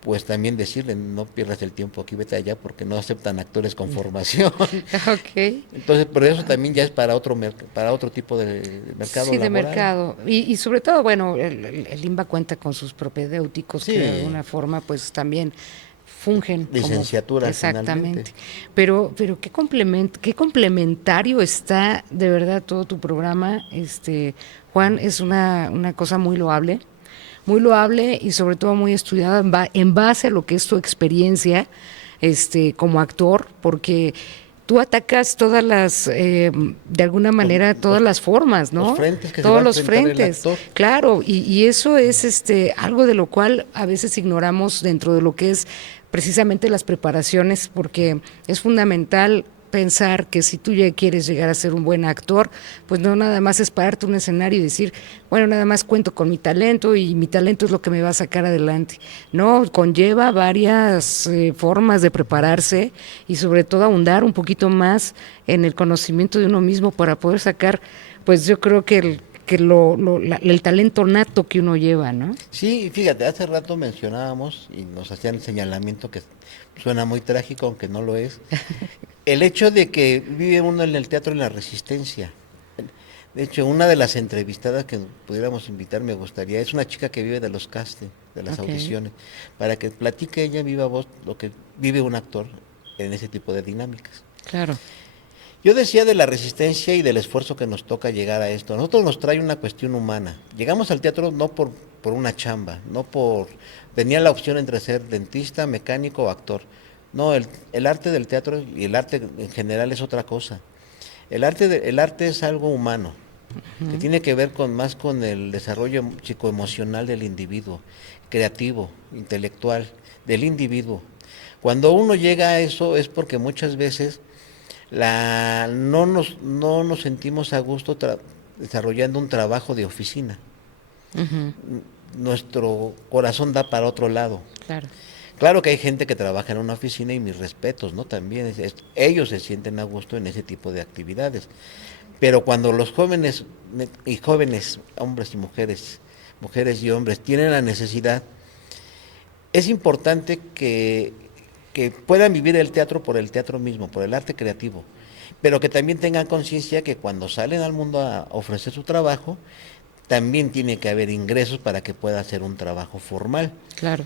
pues también decirle, no pierdas el tiempo aquí, vete allá, porque no aceptan actores con formación. Ok. Entonces, pero eso también ya es para otro tipo de mercado Sí, de laboral. mercado. Y sobre todo, bueno, el INBA cuenta con sus propedéuticos Sí. que de alguna forma pues también fungen como- Licenciatura, exactamente. finalmente. Pero qué complementario está de verdad todo tu programa, Juan, es una cosa muy loable y sobre todo muy estudiada en base a lo que es tu experiencia como actor, porque tú atacas todas las, de alguna manera, todas las formas, ¿no? los frentes que se Todos va a los enfrentar el frentes, actor. claro, y eso es algo de lo cual a veces ignoramos dentro de lo que es precisamente las preparaciones, porque es fundamental pensar que si tú ya quieres llegar a ser un buen actor, pues no nada más es pararte un escenario y decir, bueno, nada más cuento con mi talento y mi talento es lo que me va a sacar adelante. No, conlleva varias formas de prepararse y sobre todo ahondar un poquito más en el conocimiento de uno mismo para poder sacar, pues yo creo que el talento nato que uno lleva, ¿no? Sí, fíjate, hace rato mencionábamos y nos hacían el señalamiento que suena muy trágico, aunque no lo es, el hecho de que vive uno en el teatro en la resistencia. De hecho, una de las entrevistadas que pudiéramos invitar me gustaría, es una chica que vive de los castings, de las Ok. audiciones, para que platique ella en viva voz lo que vive un actor en ese tipo de dinámicas. Claro. Yo decía de la resistencia y del esfuerzo que nos toca llegar a esto. A nosotros nos trae una cuestión humana. Llegamos al teatro no por una chamba, no por... Tenía la opción entre ser dentista, mecánico o actor. No, el arte del teatro y el arte en general es otra cosa. El arte es algo humano, que tiene que ver más con el desarrollo psicoemocional del individuo, creativo, intelectual, del individuo. Cuando uno llega a eso es porque muchas veces no nos sentimos a gusto desarrollando un trabajo de oficina. Nuestro corazón da para otro lado. Claro. Claro que hay gente que trabaja en una oficina y mis respetos, ¿no? También ellos se sienten a gusto en ese tipo de actividades. Pero cuando los jóvenes, hombres y mujeres y hombres, tienen la necesidad, es importante que puedan vivir el teatro por el teatro mismo, por el arte creativo, pero que también tengan conciencia que cuando salen al mundo a ofrecer su trabajo, también tiene que haber ingresos para que pueda hacer un trabajo formal. Claro.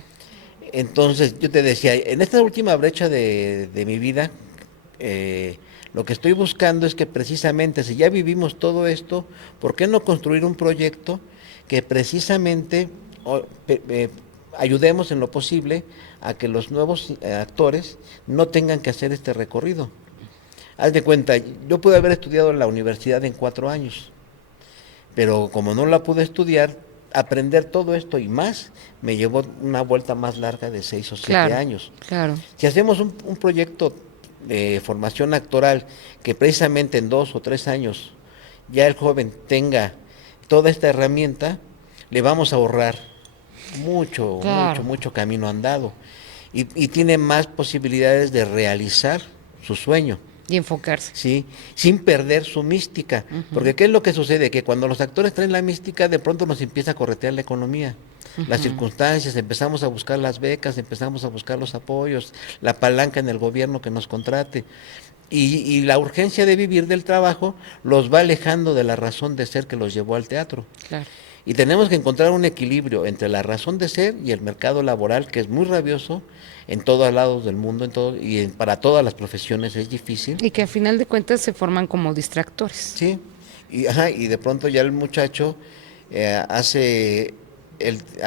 Entonces, yo te decía, en esta última brecha de mi vida, lo que estoy buscando es que precisamente, si ya vivimos todo esto, ¿por qué no construir un proyecto que precisamente ayudemos en lo posible a que los nuevos actores no tengan que hacer este recorrido? Haz de cuenta, yo pude haber estudiado en la universidad en 4 años, pero como no la pude estudiar, aprender todo esto y más me llevó una vuelta más larga de 6 o 7 Claro, años. claro. Si hacemos un proyecto de formación actoral que precisamente en 2 o 3 años ya el joven tenga toda esta herramienta, le vamos a ahorrar Claro. mucho camino andado y tiene más posibilidades de realizar su sueño. Y enfocarse. Sí, sin perder su mística, porque ¿qué es lo que sucede? Que cuando los actores traen la mística, de pronto nos empieza a corretear la economía, las circunstancias, empezamos a buscar las becas, empezamos a buscar los apoyos, la palanca en el gobierno que nos contrate, y la urgencia de vivir del trabajo los va alejando de la razón de ser que los llevó al teatro. Claro. Y tenemos que encontrar un equilibrio entre la razón de ser y el mercado laboral, que es muy rabioso en todos lados del mundo, para todas las profesiones es difícil. Y que a final de cuentas se forman como distractores. Sí, Y de pronto ya el muchacho a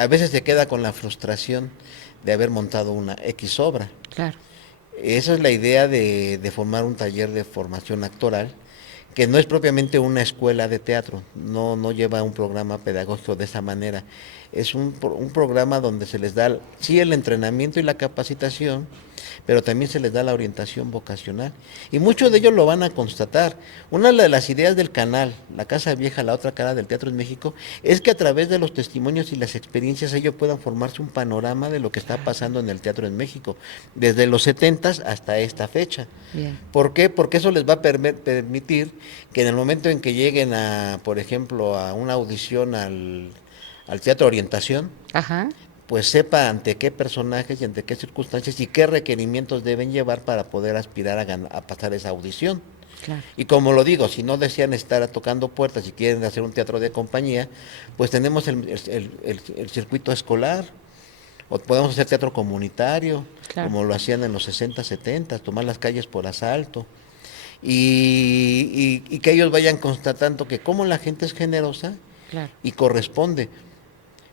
veces se queda con la frustración de haber montado una X obra. Claro. Esa es la idea de formar un taller de formación actoral, que no es propiamente una escuela de teatro, no lleva un programa pedagógico de esa manera. Es un programa donde se les da, sí, el entrenamiento y la capacitación, pero también se les da la orientación vocacional. Y muchos de ellos lo van a constatar. Una de las ideas del canal, La Casa Vieja, la otra cara del teatro en México, es que a través de los testimonios y las experiencias ellos puedan formarse un panorama de lo que está pasando en el teatro en México, desde los 70s hasta esta fecha. Bien. ¿Por qué? Porque eso les va a permitir que en el momento en que lleguen por ejemplo, a una audición al Teatro Orientación, Ajá. pues sepa ante qué personajes y ante qué circunstancias y qué requerimientos deben llevar para poder aspirar a pasar esa audición. Claro. Y como lo digo, si no desean estar tocando puertas y quieren hacer un teatro de compañía, pues tenemos el circuito escolar, o podemos hacer teatro comunitario, Claro. como lo hacían en los 60, 70, tomar las calles por asalto. Y que ellos vayan constatando que como la gente es generosa Claro. y corresponde.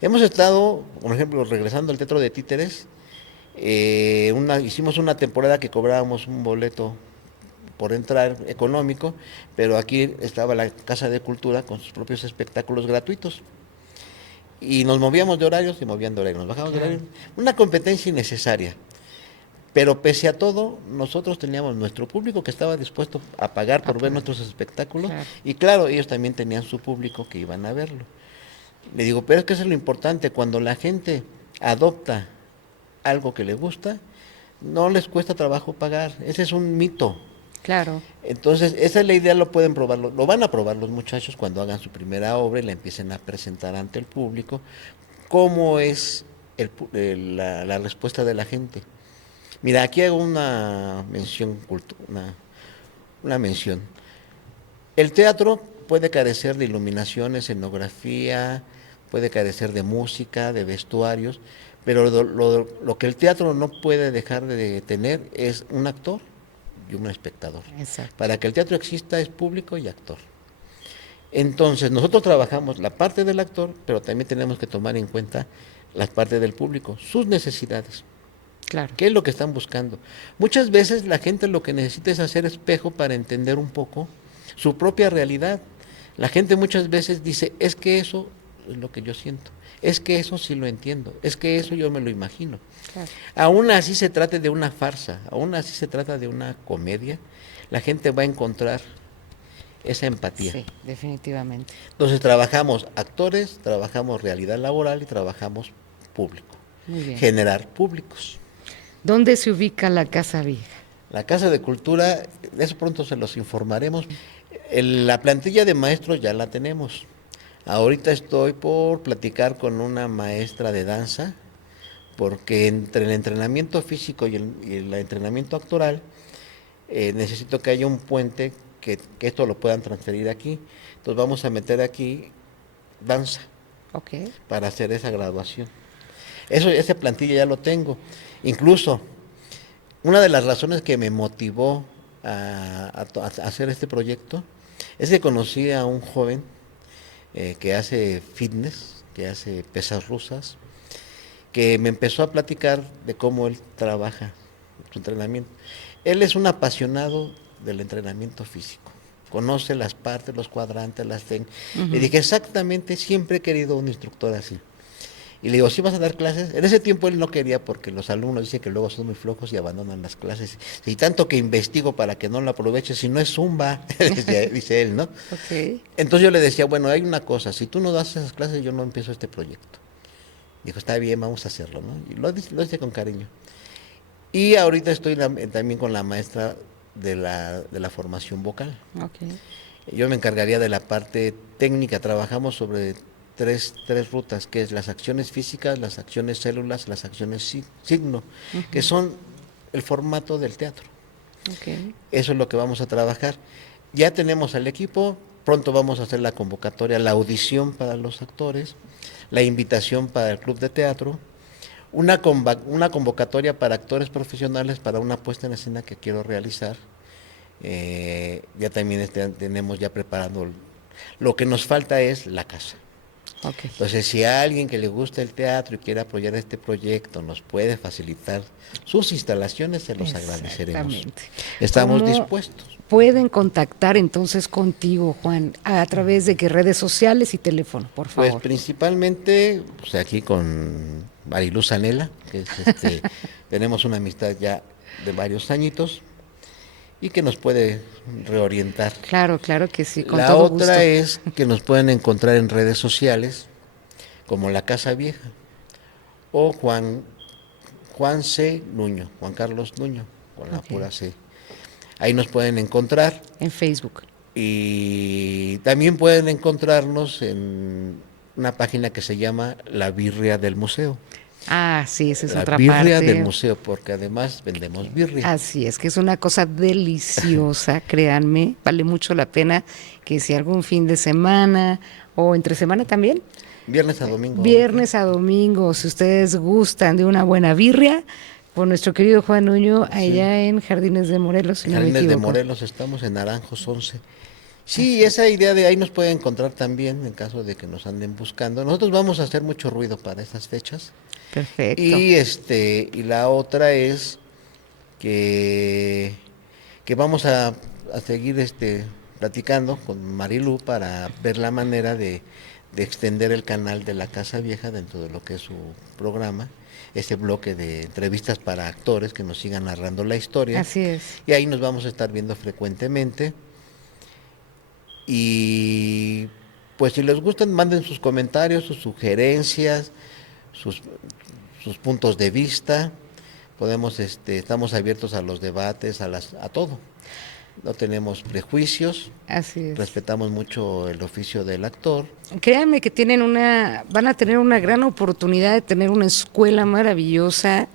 Hemos estado, por ejemplo, regresando al Teatro de Títeres, hicimos una temporada que cobrábamos un boleto por entrar económico, pero aquí estaba la Casa de Cultura con sus propios espectáculos gratuitos. Y nos movíamos de horarios y movían de horarios, nos bajábamos de horarios. Una competencia innecesaria. Pero pese a todo, nosotros teníamos nuestro público que estaba dispuesto a pagar por ver nuestros espectáculos, Claro. y claro, ellos también tenían su público que iban a verlo. Le digo, pero es que eso es lo importante, cuando la gente adopta algo que le gusta, no les cuesta trabajo pagar, ese es un mito. Claro. Entonces, esa es la idea, lo pueden probar, lo van a probar los muchachos cuando hagan su primera obra y la empiecen a presentar ante el público, cómo es la respuesta de la gente. Mira, aquí hago una mención, una mención. El teatro puede carecer de iluminación, escenografía, puede carecer de música, de vestuarios, pero lo que el teatro no puede dejar de tener es un actor y un espectador. Exacto. Para que el teatro exista es público y actor. Entonces, nosotros trabajamos la parte del actor, pero también tenemos que tomar en cuenta la parte del público, sus necesidades. Claro. ¿Qué es lo que están buscando? Muchas veces la gente lo que necesita es hacer espejo para entender un poco su propia realidad. La gente muchas veces dice, es que eso es lo que yo siento, es que eso sí lo entiendo, es que eso yo me lo imagino. Claro. Aún así se trate de una farsa, aún así se trata de una comedia, la gente va a encontrar esa empatía. Sí, definitivamente. Entonces trabajamos actores, trabajamos realidad laboral y trabajamos público. Muy bien. Generar públicos. ¿Dónde se ubica la Casa Vieja? La Casa de Cultura, de eso pronto se los informaremos. La plantilla de maestros ya la tenemos. Ahorita estoy por platicar con una maestra de danza, porque entre el entrenamiento físico y el entrenamiento actoral, necesito que haya un puente que esto lo puedan transferir aquí. Entonces vamos a meter aquí danza Ok. para hacer esa graduación. Esa plantilla ya lo tengo. Incluso, una de las razones que me motivó a hacer este proyecto es que conocí a un joven que hace fitness, que hace pesas rusas, que me empezó a platicar de cómo él trabaja su entrenamiento. Él es un apasionado del entrenamiento físico, conoce las partes, los cuadrantes, las técnicas. Le dije, exactamente, siempre he querido un instructor así. Y le digo, ¿sí vas a dar clases? En ese tiempo él no quería porque los alumnos dicen que luego son muy flojos y abandonan las clases. Y tanto que investigo para que no lo aproveche, si no es zumba, dice él, ¿no? Ok. Entonces yo le decía, bueno, hay una cosa, si tú no das esas clases, yo no empiezo este proyecto. Dijo, está bien, vamos a hacerlo, ¿no? Y lo hice con cariño. Y ahorita estoy también con la maestra de la formación vocal. Ok. Yo me encargaría de la parte técnica, trabajamos sobre tres rutas, que es las acciones físicas, las acciones células, las acciones signo, que son el formato del teatro. Ok. Eso es lo que vamos a trabajar. Ya tenemos al equipo, pronto vamos a hacer la convocatoria, la audición para los actores, la invitación para el club de teatro, una convocatoria para actores profesionales para una puesta en escena que quiero realizar. Ya también tenemos ya preparando Lo que nos falta es la casa. Ok. Entonces, si a alguien que le gusta el teatro y quiere apoyar este proyecto nos puede facilitar sus instalaciones, se los agradeceremos. Exactamente. Estamos ¿Cómo dispuestos. pueden contactar entonces contigo, Juan? ¿A través de qué redes sociales y teléfono, por Pues favor? principalmente, pues aquí con Mariluz Anela, que es tenemos una amistad ya de varios añitos y que nos puede reorientar. Claro, claro que sí, con La todo otra gusto. es que nos pueden encontrar en redes sociales como La Casa Vieja o Juan C. Nuño, Juan Carlos Nuño, con la Ok. pura C. Ahí nos pueden encontrar En Facebook. y también pueden encontrarnos en una página que se llama La Birria del Museo. Ah, sí, esa es La otra birria parte. del museo, porque además vendemos birria. Así es, que es una cosa deliciosa, créanme, vale mucho la pena que si algún fin de semana o entre semana también, Viernes a domingo. viernes a domingo, si ustedes gustan de una buena birria, por nuestro querido Juan Nuño, allá en Jardines de Morelos, si no me Jardines de equivoco. Morelos, estamos en Naranjos 11. Sí, esa idea de ahí nos puede encontrar también en caso de que nos anden buscando. Nosotros vamos a hacer mucho ruido para esas fechas. Perfecto. Y la otra es que, que vamos a seguir platicando con Marilu para ver la manera de extender el canal de la Casa Vieja dentro de lo que es su programa, ese bloque de entrevistas para actores que nos sigan narrando la historia. Así es. Y ahí nos vamos a estar viendo frecuentemente. Y pues si les gustan, manden sus comentarios, sus sugerencias, sus puntos de vista. Podemos, estamos abiertos a los debates, a todo. No tenemos prejuicios, Así es. respetamos mucho el oficio del actor. Créanme que van a tener una gran oportunidad de tener una escuela maravillosa,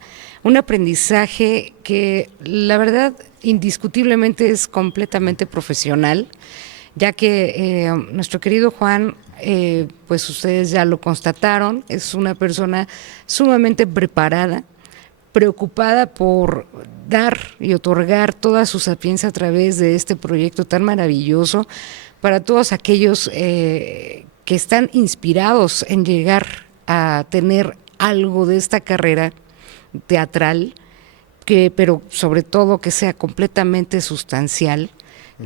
un aprendizaje que la verdad indiscutiblemente es completamente profesional, ya que nuestro querido Juan, pues ustedes ya lo constataron, es una persona sumamente preparada, preocupada por dar y otorgar toda su sapiencia a través de este proyecto tan maravilloso para todos aquellos que están inspirados en llegar a tener algo de esta carrera teatral, pero sobre todo que sea completamente sustancial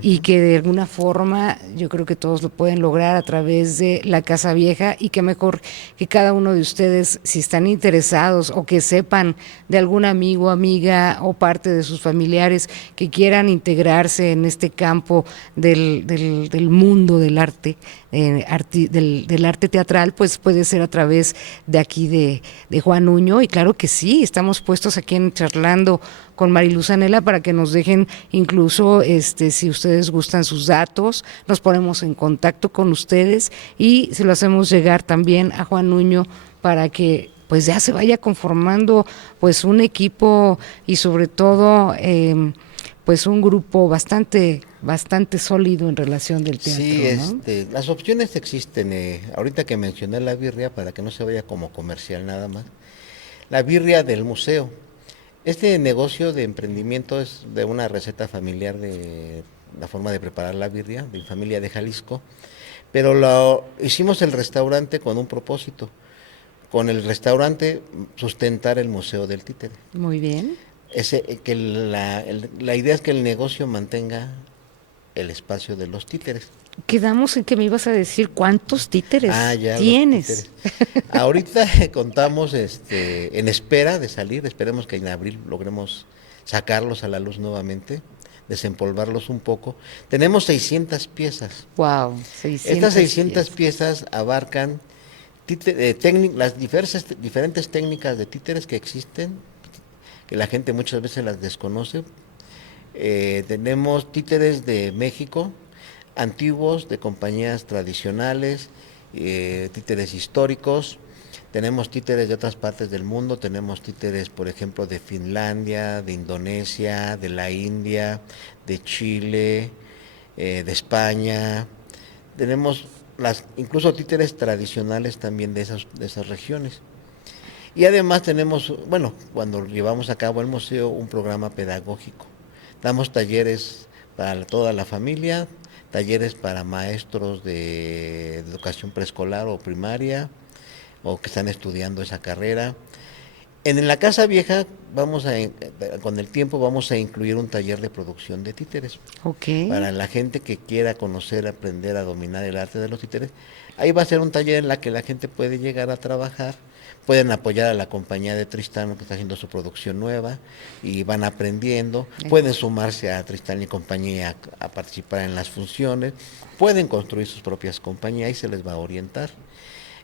y que de alguna forma yo creo que todos lo pueden lograr a través de la Casa Vieja, y que mejor que cada uno de ustedes, si están interesados o que sepan de algún amigo, amiga o parte de sus familiares que quieran integrarse en este campo del mundo del arte, del arte teatral, pues puede ser a través de aquí de Juan Nuño. Y claro que sí, estamos puestos aquí en Charlando con Mariluz Anela para que nos dejen incluso, si ustedes gustan sus datos, nos ponemos en contacto con ustedes y se lo hacemos llegar también a Juan Nuño para que pues ya se vaya conformando pues un equipo y sobre todo pues un grupo bastante sólido en relación del teatro, Sí, ¿no? las opciones existen. Ahorita que mencioné la birria, para que no se vaya como comercial nada más, la birria del museo. Este negocio de emprendimiento es de una receta familiar de la forma de preparar la birria, de mi familia de Jalisco, pero hicimos el restaurante con un propósito, con el restaurante sustentar el Museo del Títere. Muy bien. La idea es que el negocio mantenga el espacio de los títeres. Quedamos en que me ibas a decir cuántos títeres Ya, tienes. los títeres. Ahorita contamos en espera de salir, esperemos que en abril logremos sacarlos a la luz nuevamente, desempolvarlos un poco. Tenemos 600 piezas. Wow, 600 Estas 600 piezas abarcan las diferentes técnicas de títeres que existen, que la gente muchas veces las desconoce. Tenemos títeres de México, antiguos, de compañías tradicionales, títeres históricos, tenemos títeres de otras partes del mundo, tenemos títeres, por ejemplo, de Finlandia, de Indonesia, de la India, de Chile, de España, tenemos incluso títeres tradicionales también de esas regiones. Y además tenemos, cuando llevamos a cabo el museo, un programa pedagógico. Damos talleres para toda la familia, talleres para maestros de educación preescolar o primaria, o que están estudiando esa carrera. En la Casa Vieja con el tiempo vamos a incluir un taller de producción de títeres. Ok. Para la gente que quiera conocer, aprender a dominar el arte de los títeres. Ahí va a ser un taller en la que la gente puede llegar a trabajar, pueden apoyar a la compañía de Tristano que está haciendo su producción nueva y van aprendiendo, pueden sumarse a Tristano y compañía a participar en las funciones, pueden construir sus propias compañías y se les va a orientar.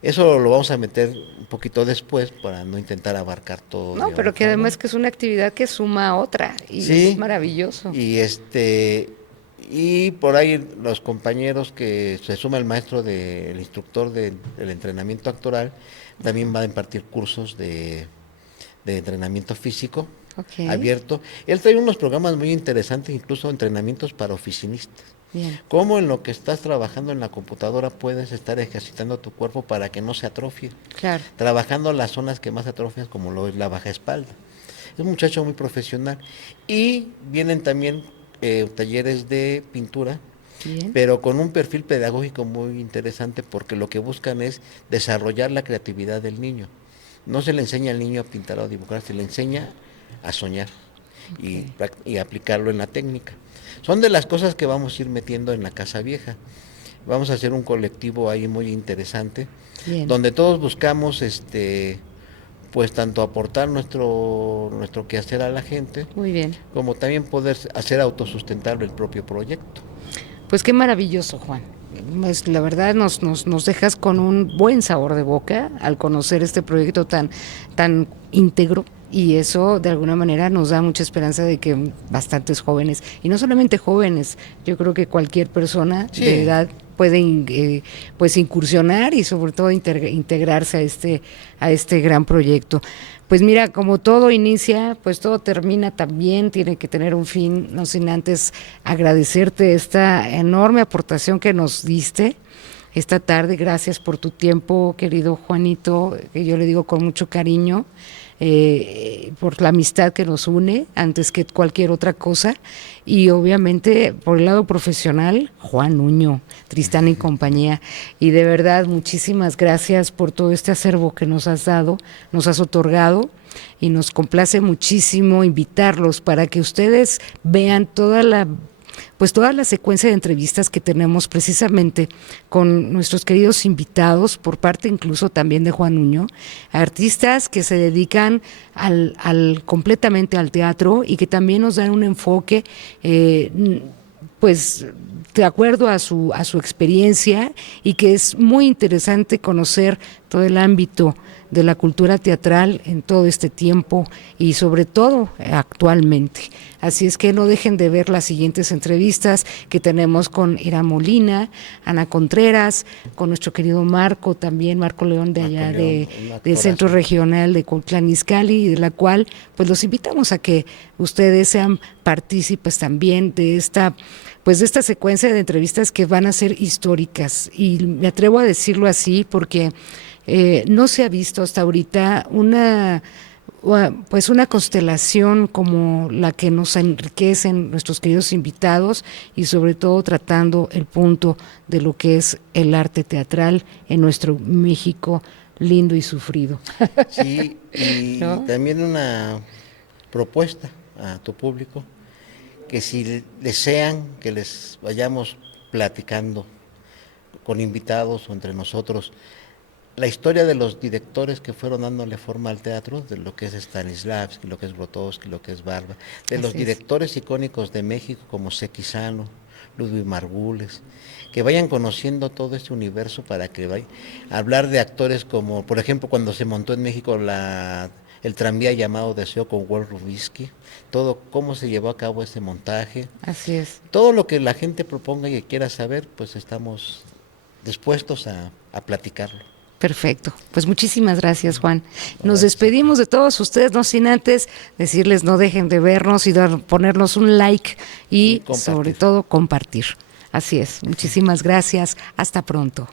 Eso lo vamos a meter un poquito después para no intentar abarcar todo. No, pero que además que es una actividad que suma a otra y sí, es maravilloso. Y por ahí los compañeros que se suma el maestro el instructor del entrenamiento actoral, también va a impartir cursos de entrenamiento físico abierto. Él trae unos programas muy interesantes, incluso entrenamientos para oficinistas. Bien. Cómo en lo que estás trabajando en la computadora puedes estar ejercitando tu cuerpo para que no se atrofie. Claro. Trabajando las zonas que más atrofian, como lo es la baja espalda. Es un muchacho muy profesional. Y vienen también talleres de pintura, Bien. pero con un perfil pedagógico muy interesante, porque lo que buscan es desarrollar la creatividad del niño. No se le enseña al niño a pintar o a dibujar, se le enseña a soñar y aplicarlo en la técnica. Son de las cosas que vamos a ir metiendo en la Casa Vieja. Vamos a hacer un colectivo ahí muy interesante, Bien. donde todos buscamos pues tanto aportar nuestro quehacer a la gente, Muy bien. como también poder hacer autosustentable el propio proyecto. Pues qué maravilloso, Juan. Pues la verdad nos dejas con un buen sabor de boca al conocer este proyecto tan íntegro, y eso de alguna manera nos da mucha esperanza de que bastantes jóvenes, y no solamente jóvenes, yo creo que cualquier persona de edad puede pues incursionar y sobre todo integrarse a este gran proyecto. Pues mira, como todo inicia, pues todo termina también, tiene que tener un fin, no sin antes agradecerte esta enorme aportación que nos diste esta tarde. Gracias por tu tiempo, querido Juanito, que yo le digo con mucho cariño, por la amistad que nos une antes que cualquier otra cosa, y obviamente por el lado profesional, Juan Nuño, Tristán y compañía, y de verdad muchísimas gracias por todo este acervo que nos has dado, nos has otorgado, y nos complace muchísimo invitarlos para que ustedes vean toda la secuencia de entrevistas que tenemos precisamente con nuestros queridos invitados, por parte incluso también de Juan Nuño, artistas que se dedican completamente al teatro y que también nos dan un enfoque, pues de acuerdo a su experiencia, y que es muy interesante conocer todo el ámbito de la cultura teatral en todo este tiempo y sobre todo actualmente. Así es que no dejen de ver las siguientes entrevistas que tenemos con Ira Molina, Ana Contreras, con nuestro querido Marco, también Marco León de allá del Centro Regional de Cuautitlán Izcalli, y de la cual pues los invitamos a que ustedes sean partícipes también de esta secuencia de entrevistas que van a ser históricas, y me atrevo a decirlo así porque no se ha visto hasta ahorita una constelación como la que nos enriquecen nuestros queridos invitados, y sobre todo tratando el punto de lo que es el arte teatral en nuestro México lindo y sufrido. Sí, y ¿no? También una propuesta a tu público, que si desean que les vayamos platicando con invitados o entre nosotros la historia de los directores que fueron dándole forma al teatro, de lo que es Stanislavski, lo que es Grotowski, lo que es Barba, de los directores icónicos de México como Sequizano, Ludwig Margules, que vayan conociendo todo este universo, para que vayan a hablar de actores como, por ejemplo, cuando se montó en México el tranvía llamado Deseo con Walt Rubinsky, todo cómo se llevó a cabo ese montaje. Así es. Todo lo que la gente proponga y quiera saber, pues estamos dispuestos a platicarlo. Perfecto, pues muchísimas gracias, Juan. Nos despedimos de todos ustedes, no sin antes decirles no dejen de vernos y ponernos un like y sobre todo compartir. Así es, muchísimas gracias, hasta pronto.